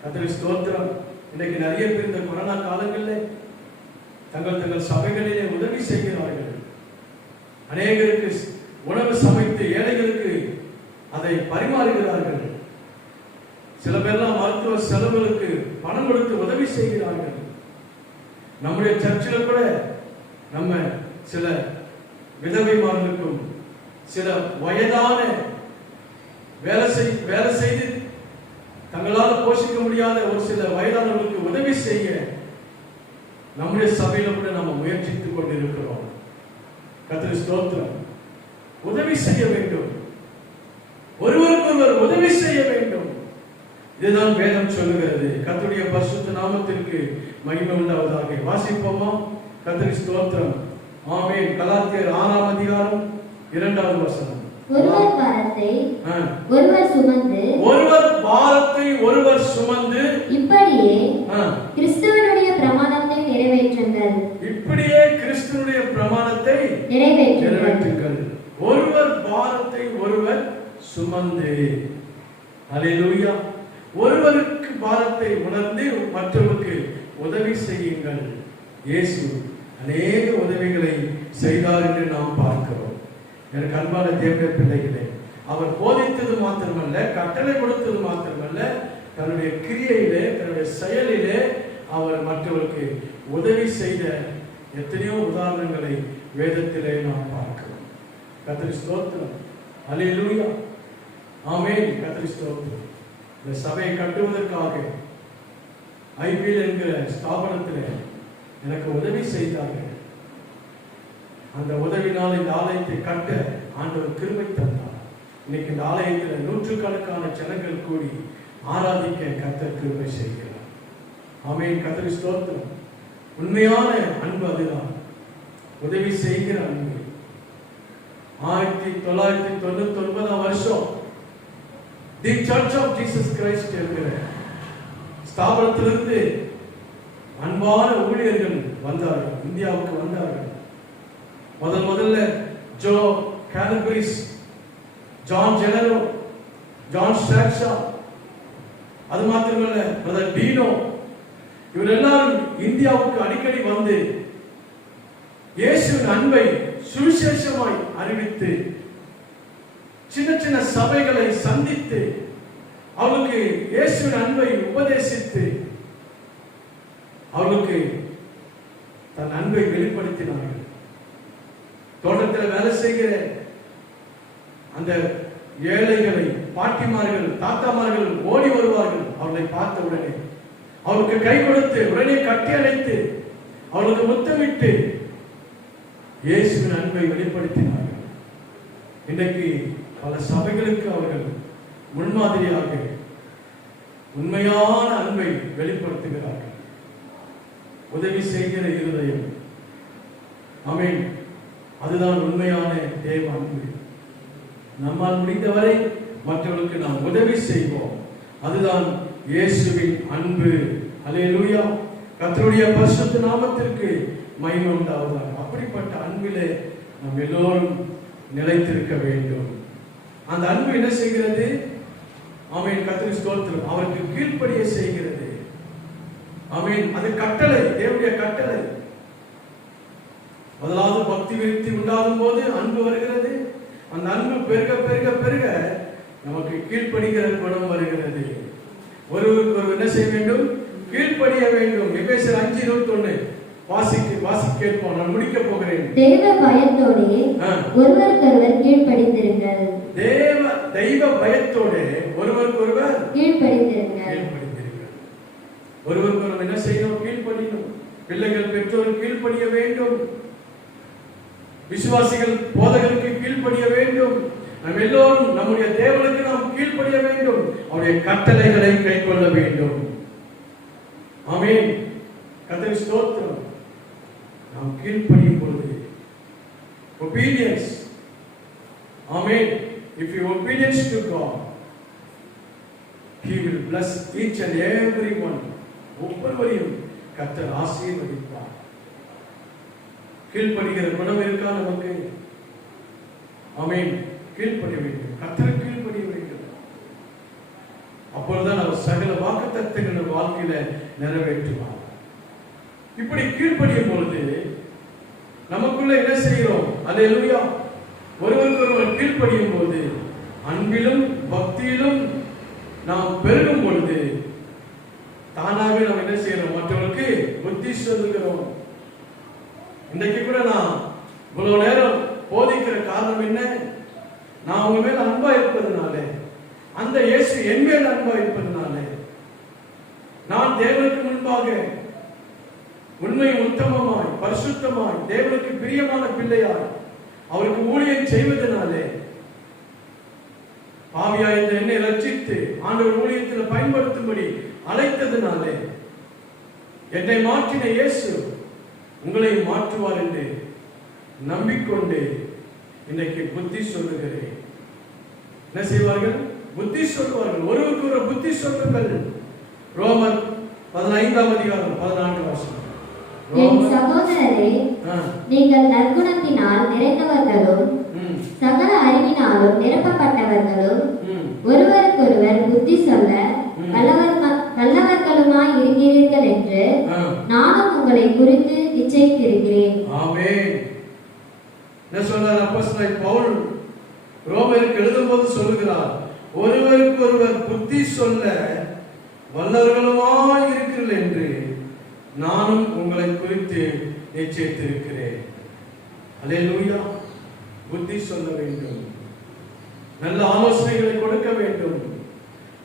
கர்த்தருக்கு ஸ்தோத்திரம். இன்னைக்கு நிறைய பேர் இந்த கொரோனா காலங்களில் தங்கள் சபைகளிலே உதவி செய்கிறார்கள். அநேகருக்கு உணவு சமைத்து ஏழைகளுக்கு அதை பரிமாறுகிறார்கள். சில பேர்லாம் மருத்துவ செலவுகளுக்கு பணம் கொடுத்து உதவி செய்கிறார்கள். நம்முடைய சர்ச்சில் கூட நம்ம சில விதவைமார்களுக்கும் சில வயதான வேலை செய்து தங்களால் போஷிக்க முடியாத ஒரு சில வயதானவர்களுக்கு உதவி செய்ய நம்முடைய சபையில கூட நம்ம முயற்சித்துக் கொண்டிருக்கிறோம். கர்த்தருக்கு ஸ்தோத்திரம். உதவி செய்ய வேண்டும், ஒருவருக்கொருவர் உதவி செய்ய வேண்டும். இதுதான் வேதம் சொல்லுகிறது. கர்த்தருடைய பரிசுத்த நாமத்திற்கு மகிமை உண்டாவதாக. வாசிப்போமா? கர்த்தருக்கு ஸ்தோத்திரம். ஆமென். கலாத்தியர் 6ஆம் அதிகாரம் 2வது வசனம். ஒருவர் பாரத்தை ஒருவர் சுமந்து இப்படியே கிறிஸ்துவனுடைய பிரமாணத்தை நிறைவேற்றுங்கள். இப்படியே கிறிஸ்துவனுடைய பிரமாணத்தை நிறைவேற்றுங்கள். ஒருவர் பாரத்தை ஒருவர் சுமந்து. அல்லேலூயா. ஒருவருக்கு பாரத்தை உணர்ந்து மற்றவருக்கு உதவி செய்யுங்கள். இயேசு அநேக உதவிகளை செய்தார் என்று நாம் பார்க்கிறோம். எனக்கு அன்பான தேவனுடைய பிள்ளைகளே, அவர் போதித்தது மாத்திரமல்ல, கட்டளை கொடுத்தது மாத்திரமல்ல, தன்னுடைய கிரியையிலே, தன்னுடைய செயலிலே அவர் மற்றவருக்கு உதவி செய்த எத்தனையோ உதாரணங்களை வேதத்திலே நாம் பார்க்கிறோம். கர்த்தருக்கு ஸ்தோத்திரம். அல்லேலூயா. ஆமென். கர்த்தருக்கு ஸ்தோத்திரம். இந்த சபையை கட்டுவதற்காக ஐபிஎல் என்கிற ஸ்தாபனத்தில் எனக்கு உதவி செய்தார்கள். அந்த உதவினால் இந்த ஆலயத்தை கட்ட ஆண்டவர் கிருபை தந்தார். இன்னைக்கு இந்த ஆலயத்தில் நூற்றுக்கணக்கான ஜனங்கள் கூடி ஆராதிக்க கர்த்தர் கிருபை செய்கிறார். ஆமென். கர்த்தருக்கு ஸ்தோத்திரம். உண்மையான அன்பு அதுதான், உதவி செய்கிற அன்பு. 1999ஆம் வருஷம் the church of Jesus Christ என்கிற ஸ்தாபனத்திலிருந்து அன்பான ஊழியர்கள் வந்தார்கள், இந்தியாவுக்கு வந்தார்கள். முதல்ல ஜோ கேலபிரிஸ், ஜான் ஜெனரோ, ஜான் ஸ்டாக்ஷா, அது மாத்திரமல்ல பிரதர் டீனோ, இவர் எல்லாரும் இந்தியாவுக்கு அடிக்கடி வந்து இயேசுவின் அன்பை சுவிசேஷமாய் அறிவித்து சின்ன சின்ன சபைகளை சந்தித்து அவர்களுக்கு இயேசுவின் அன்பை உபதேசித்து அவர்களுக்கு தன் அன்பை வெளிப்படுத்தினார்கள். தோட்டத்தில் வேலை செய்கிற அந்த ஏழைகளை, பாட்டிமார்கள், தாத்தாமார்கள் ஓடி வருவார்கள். அவர்களை பார்த்த உடனே அவருக்கு கை கொடுத்து உடனே கட்டி அணைத்து அவர்களுக்கு முத்தமிட்டு இயேசுவின் அன்பை வெளிப்படுத்தினார்கள். இன்றைக்கு பல சபைகளுக்கு அவர்கள் முன்மாதிரியாக உண்மையான அன்பை வெளிப்படுத்துகிறார்கள். உதவி செய்கிற இருதயம். ஆமென். அதுதான் உண்மையான தேவ அன்பு. நம்மால் முடிந்தவரை மற்றவர்களுக்கு நாம் உதவி செய்வோம். அதுதான் இயேசுவின் அன்பு. அல்லேலூயா. கர்த்தருடைய பரிசுத்த நாமத்திற்கு மகிமை உண்டாவதாக. அப்படிப்பட்ட அன்பிலே நாம் எல்லோரும் நிலைத்திருக்க வேண்டும். அந்த அன்பு என்ன செய்கிறது? ஆமென். கர்த்தருக்கு ஸ்தோத்திரம். அவருக்கு கீழ்ப்படிய செய்கிறது. ஆமென். அது கட்டளை, தேவனுடைய கட்டளை. முதலாவது பக்தி விருத்தி உண்டாகும் போது அன்பு வருகிறது. அந்த அன்பு பெருக பெருக பெருக நமக்கு கீழ்ப்படிகிற குணம் வருகிறது. ஒருவருக்கு ஒரு என்ன செய்ய வேண்டும்? கீழ்ப்படிய வேண்டும். எபேசியர் 5:21 வாசி கேட்போம். நான் முடிக்க போகிறேன். தெய்வ பயத்தோடு ஒருவருக்கொருவர் கீழ்ப்படிந்திருங்கள். தெய்வ பயத்தோடு ஒருவருக்கொருவர் கீழ்ப்படிந்திருங்கள். ஒருவருக்கொருவர் என்ன செய்யணும்? கீழ்ப்படியணும். பிள்ளைகள் பெற்றோர் கீழ்ப்படிய வேண்டும். விசுவாசிகள் போதகருக்கு கீழ்ப்படிய வேண்டும். நாம் எல்லோரும் நம்முடைய தேவனுக்கு நாம் கீழ்ப்படிய வேண்டும். அவருடைய கட்டளைகளை கைக்கொள்ள வேண்டும். ஆமென். கர்த்தருக்கு ஸ்தோத்திரம். நாம் கீழ்ப்படியும் பொழுது obedience. Amen. If you obedience to God, He will bless each and every one. ஒவ்வொருவரையும் கர்த்தர் ஆசீர்வதிப்பார். கீழ்ப்படிகிற குணம் இருக்கா நமக்கு? ஆமென். கீழ்ப்படிய வேண்டும். கர்த்தருக்கு கீழ்ப்படிய வேண்டும். அப்பொழுதுதான் அவர் சகல வாக்குத்தத்தங்களை வாழ்க்கையில நிறைவேற்றுவார். இப்படி கீழ்ப்படியும் பொழுது நமக்குள்ள என்ன செய்கிறோம்? அல்லேலூயா. ஒருவருக்கொருவர் கீழ்ப்படியும் போது அன்பிலும் பக்தியிலும் நாம் பெருகும் பொழுது தானாகவே நாம் என்ன செய்யறோம்? மற்றவர்களுக்கு புத்தி சொல்லுகிறோம். இன்றைக்கு கூட நான் இவ்வளவு நேரம் போதிக்கிற காரணம் என்ன? நான் உங்க மேல அன்பா இருப்பதனால, அந்த இயேசு என் மேல் அன்பா இருப்பதனால, நான் தேவனுக்கு முன்பாக உண்மை உத்தமமாய் பரிசுத்தமாய் தேவனுக்கு பிரியமான பிள்ளையாய் அவருக்கு ஊழியம் செய்வதனாலே பாவியாய் என்னை ரட்சித்து நேசித்து ஆண்டவர் ஊழியத்தில் பயன்படுத்தும்படி அழைத்ததினாலே என்னை மாற்றின இயேசு உங்களை மாற்றுவார் என்று நம்பிக்கொண்டு இன்றைக்கு புத்தி சொல்லுகிறேன். என்ன செய்வார்கள்? புத்தி சொல்லுவார்கள். ஒருவருக்கு ஒரு புத்தி சொல்லுங்கள். ரோமர் 15:14 என் சகோதரரே, நீங்கள் நற்குணத்தினால் நிறைந்தவர்களும் சகல அறிவினாலும் நிரப்பப்பட்டவர்களும் ஒருவருக்கொருவர் புத்தி சொல்ல வல்லவர்களுமாய் இருக்கிறீர்கள் என்று நானும் உங்களை குறித்து நிச்சயித்திருக்கிறேன். ஆமென். என்ன சொல்றார் அப்போஸ்தலன் பவுல்? ரோமருக்கு எழுதும்போது சொல்லுகிறார், ஒருவருக்கு ஒருவர் புத்தி சொல்ல வல்லவர்களுமாய் இருக்கிறீர்கள் என்று நானும் உங்களை குறித்து நிச்சயித்திருக்கிறேன். அல்லேலூயா. புத்தி சொல்ல வேண்டும், நல்ல ஆலோசனைகளை கொடுக்க வேண்டும்,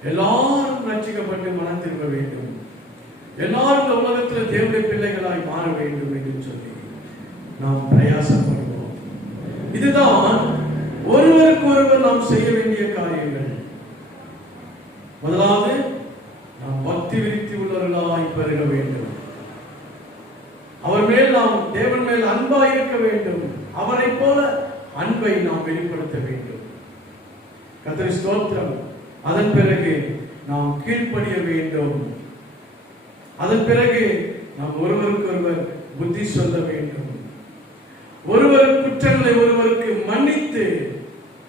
எல்லாரும் ரட்சிக்கப்பட்டு மனம் திரும்ப வேண்டும், எல்லாரும் உலகத்தில் தேவனுடைய பிள்ளைகளாய் மாற வேண்டும் என்று சொல்லி நாம் பிரயாசப்படுவோம். இதுதான் ஒருவருக்கு ஒருவர் நாம் செய்ய வேண்டிய காரியங்கள். முதலாவது, நாம் பக்தி விருத்தி உள்ளவர்களாய் பெருக வேண்டும். அவர் மேல் நாம் தேவன் மேல் அன்பாய் இருக்க வேண்டும். அவரை போல அன்பை நாம் வெளிப்படுத்த வேண்டும். கர்த்தருக்கு ஸ்தோத்திரம். அதன் பிறகு நாம் கீழ்ப்படிய வேண்டும். அதன் பிறகு நாம் ஒருவருக்கு ஒருவர் புத்தி சொல்ல வேண்டும். ஒருவர் குற்றங்களை ஒருவருக்கு மன்னித்து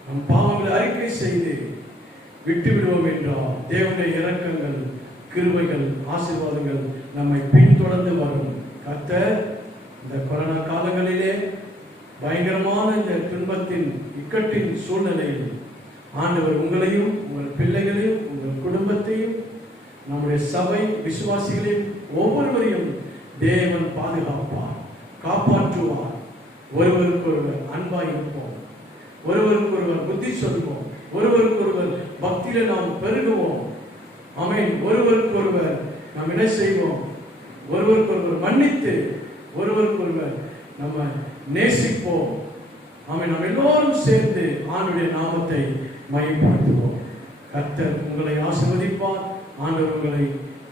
நம் பாவங்களை அறிக்கை செய்து விட்டு விடுவோம் என்றால் தேவனுடைய இரக்கங்கள், கிருபைகள், ஆசீர்வாதங்கள் நம்மை பின்தொடர்ந்து வரும். கர்த்தர் இந்த கொரோனா காலங்களிலே பயங்கரமான இந்த துன்பத்தின் இக்கட்டின் சூழ்நிலையில் ஆண்டவர் உங்களையும் உங்கள் பிள்ளைகளையும் உங்கள் குடும்பத்தையும் நம்முடைய சபை விசுவாசிகளையும் ஒவ்வொருவரையும் தேவன் பாதுகாப்பார், காப்பாற்றுவார். ஒருவருக்கொருவர் அன்பாய் இருப்போம், ஒருவருக்கொருவர் புத்தி சொல்வோம், ஒருவருக்கொருவர் பக்தியில நாம் பெருகுவோம். ஆமென். ஒருவருக்கொருவர் நாம் என்ன செய்வோம்? ஒருவருக்கொருவர் மன்னித்து ஒருவருக்கொருவர் நம்ம நேசிப்போம். ஆமென். நாம் எல்லோரும் சேர்ந்து ஆண்டவருடைய நாமத்தை மகிமைப்படுத்துவோம். கர்த்தர் உங்களை ஆசீர்வதிப்பார். ஆண்டவர் உங்களை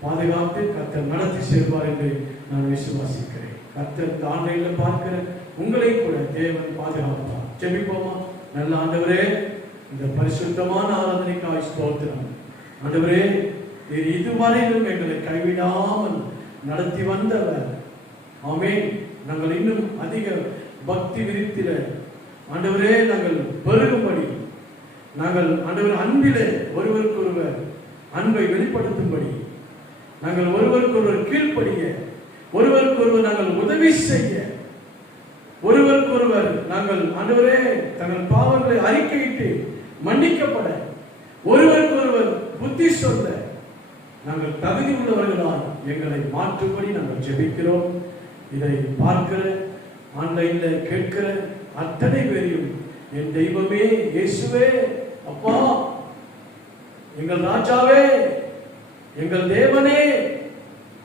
பாதுகாத்து கர்த்தர் நடத்தி செல்வார் என்று நான் விசுவாசிக்கிறேன். கர்த்தர் ஆன்லைன்ல பார்க்கிற உங்களை கூட தேவன் பாதுகாப்பார். ஜெபிப்போமா? நல்ல ஆண்டவரே, இந்த பரிசுத்தமான ஆராதனைக்காய் ஸ்தோத்திரம். ஆண்டவரே, நீர் இதுவரையிலும் எங்களை கைவிடாமல் நடத்தி வந்தவர். ஆமென். நாங்கள் இன்னும் அதிக பக்தி விருத்தில ஆண்டவரே நாங்கள் பெருகும்படி, நாங்கள் ஆண்டவர் அன்பிலே ஒருவருக்கொருவர் அன்பை வெளிப்படுத்தும்படி, நாங்கள் ஒருவருக்கொருவர் கீழ்ப்படிய, ஒருவருக்கொருவர் நாங்கள் உதவி செய்ய, ஒருவருக்கொருவர் நாங்கள் ஆண்டவரே தங்கள் பாவங்களை அறிக்கையிட்டு மன்னிக்கப்பட, ஒருவருக்கொருவர் புத்தி சொல்ல நாங்கள் தகுதி உள்ளவர்களால் எங்களை மாற்றும்படி நாங்கள் ஜெபிக்கிறோம். இதை பார்க்கிற, ஆன்லைன்ல கேட்கிற அத்தனை பேரையும் என் தெய்வமே, இயேசுவே, அப்பா, எங்கள் ராஜாவே, எங்கள் தேவனே,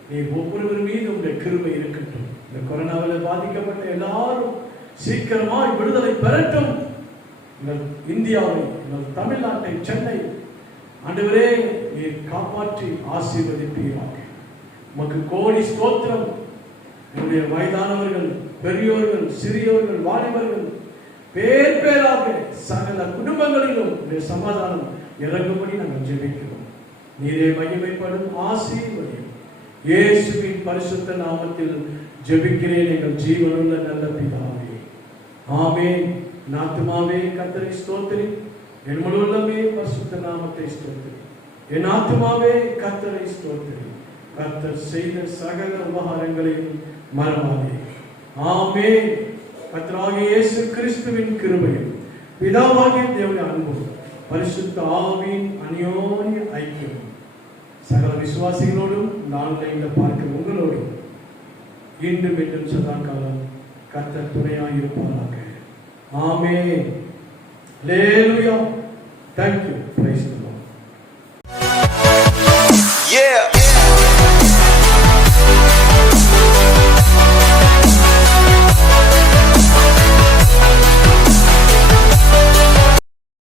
நீ ஒவ்வொருவர் மீது உங்களுடைய கிருபை இருக்கட்டும். இந்த கொரோனாவில் பாதிக்கப்பட்ட எல்லாரும் சீக்கிரமாய் விடுதலை பெறட்டும். எங்கள் இந்தியாவை, எங்கள் தமிழ்நாட்டை, சென்னை ஆண்டவரே நீர் காப்பாற்றி ஆசீர்வதிப்பீராக. உமக்கு கோடி ஸ்தோத்திரம். என்னுடைய வயதானவர்கள், பெரியோர்கள், சிறியோர்கள், வாலிபர்கள் பேர் பேராக சகல குடும்பங்களிலும் சமாதானம் இறங்கும்படி நாங்கள் ஜெபிக்கிறோம். நீரே மகிமைப்படும், ஆசீர்வதியும். இயேசுவின் பரிசுத்த நாமத்தில் ஜெபிக்கிறேன் எங்கள் ஜீவனுள்ள நல்ல பிதாவே. ஆமென். ஆத்துமாவே கர்த்தரை ஸ்தோத்திரி, என் முழு உள்ளமே பரிசுத்த நாமத்தை ஸ்தோத்திரி. என் ஆத்துமாவே கர்த்தரை ஸ்தோத்திரி, கர்த்தர் செய்த சகல உபகாரங்களையும் மறவாதே. ஆமென். கர்த்தராகிய இயேசு கிறிஸ்துவின் கிருபையும் பிதாவாகிய தேவனுடைய அன்பும் பரிசுத்த ஆவியின் அந்யோன்ய ஐக்கியம் சகல விசுவாசிகளோடும் ஆன்லைன்ல பார்க்க உங்களோடும் இன்றும் என்றும் சதா காலம் கர்த்தர் துணையாய் இருப்பாராக. ஆமென். அல்லேலூயா. Thank you.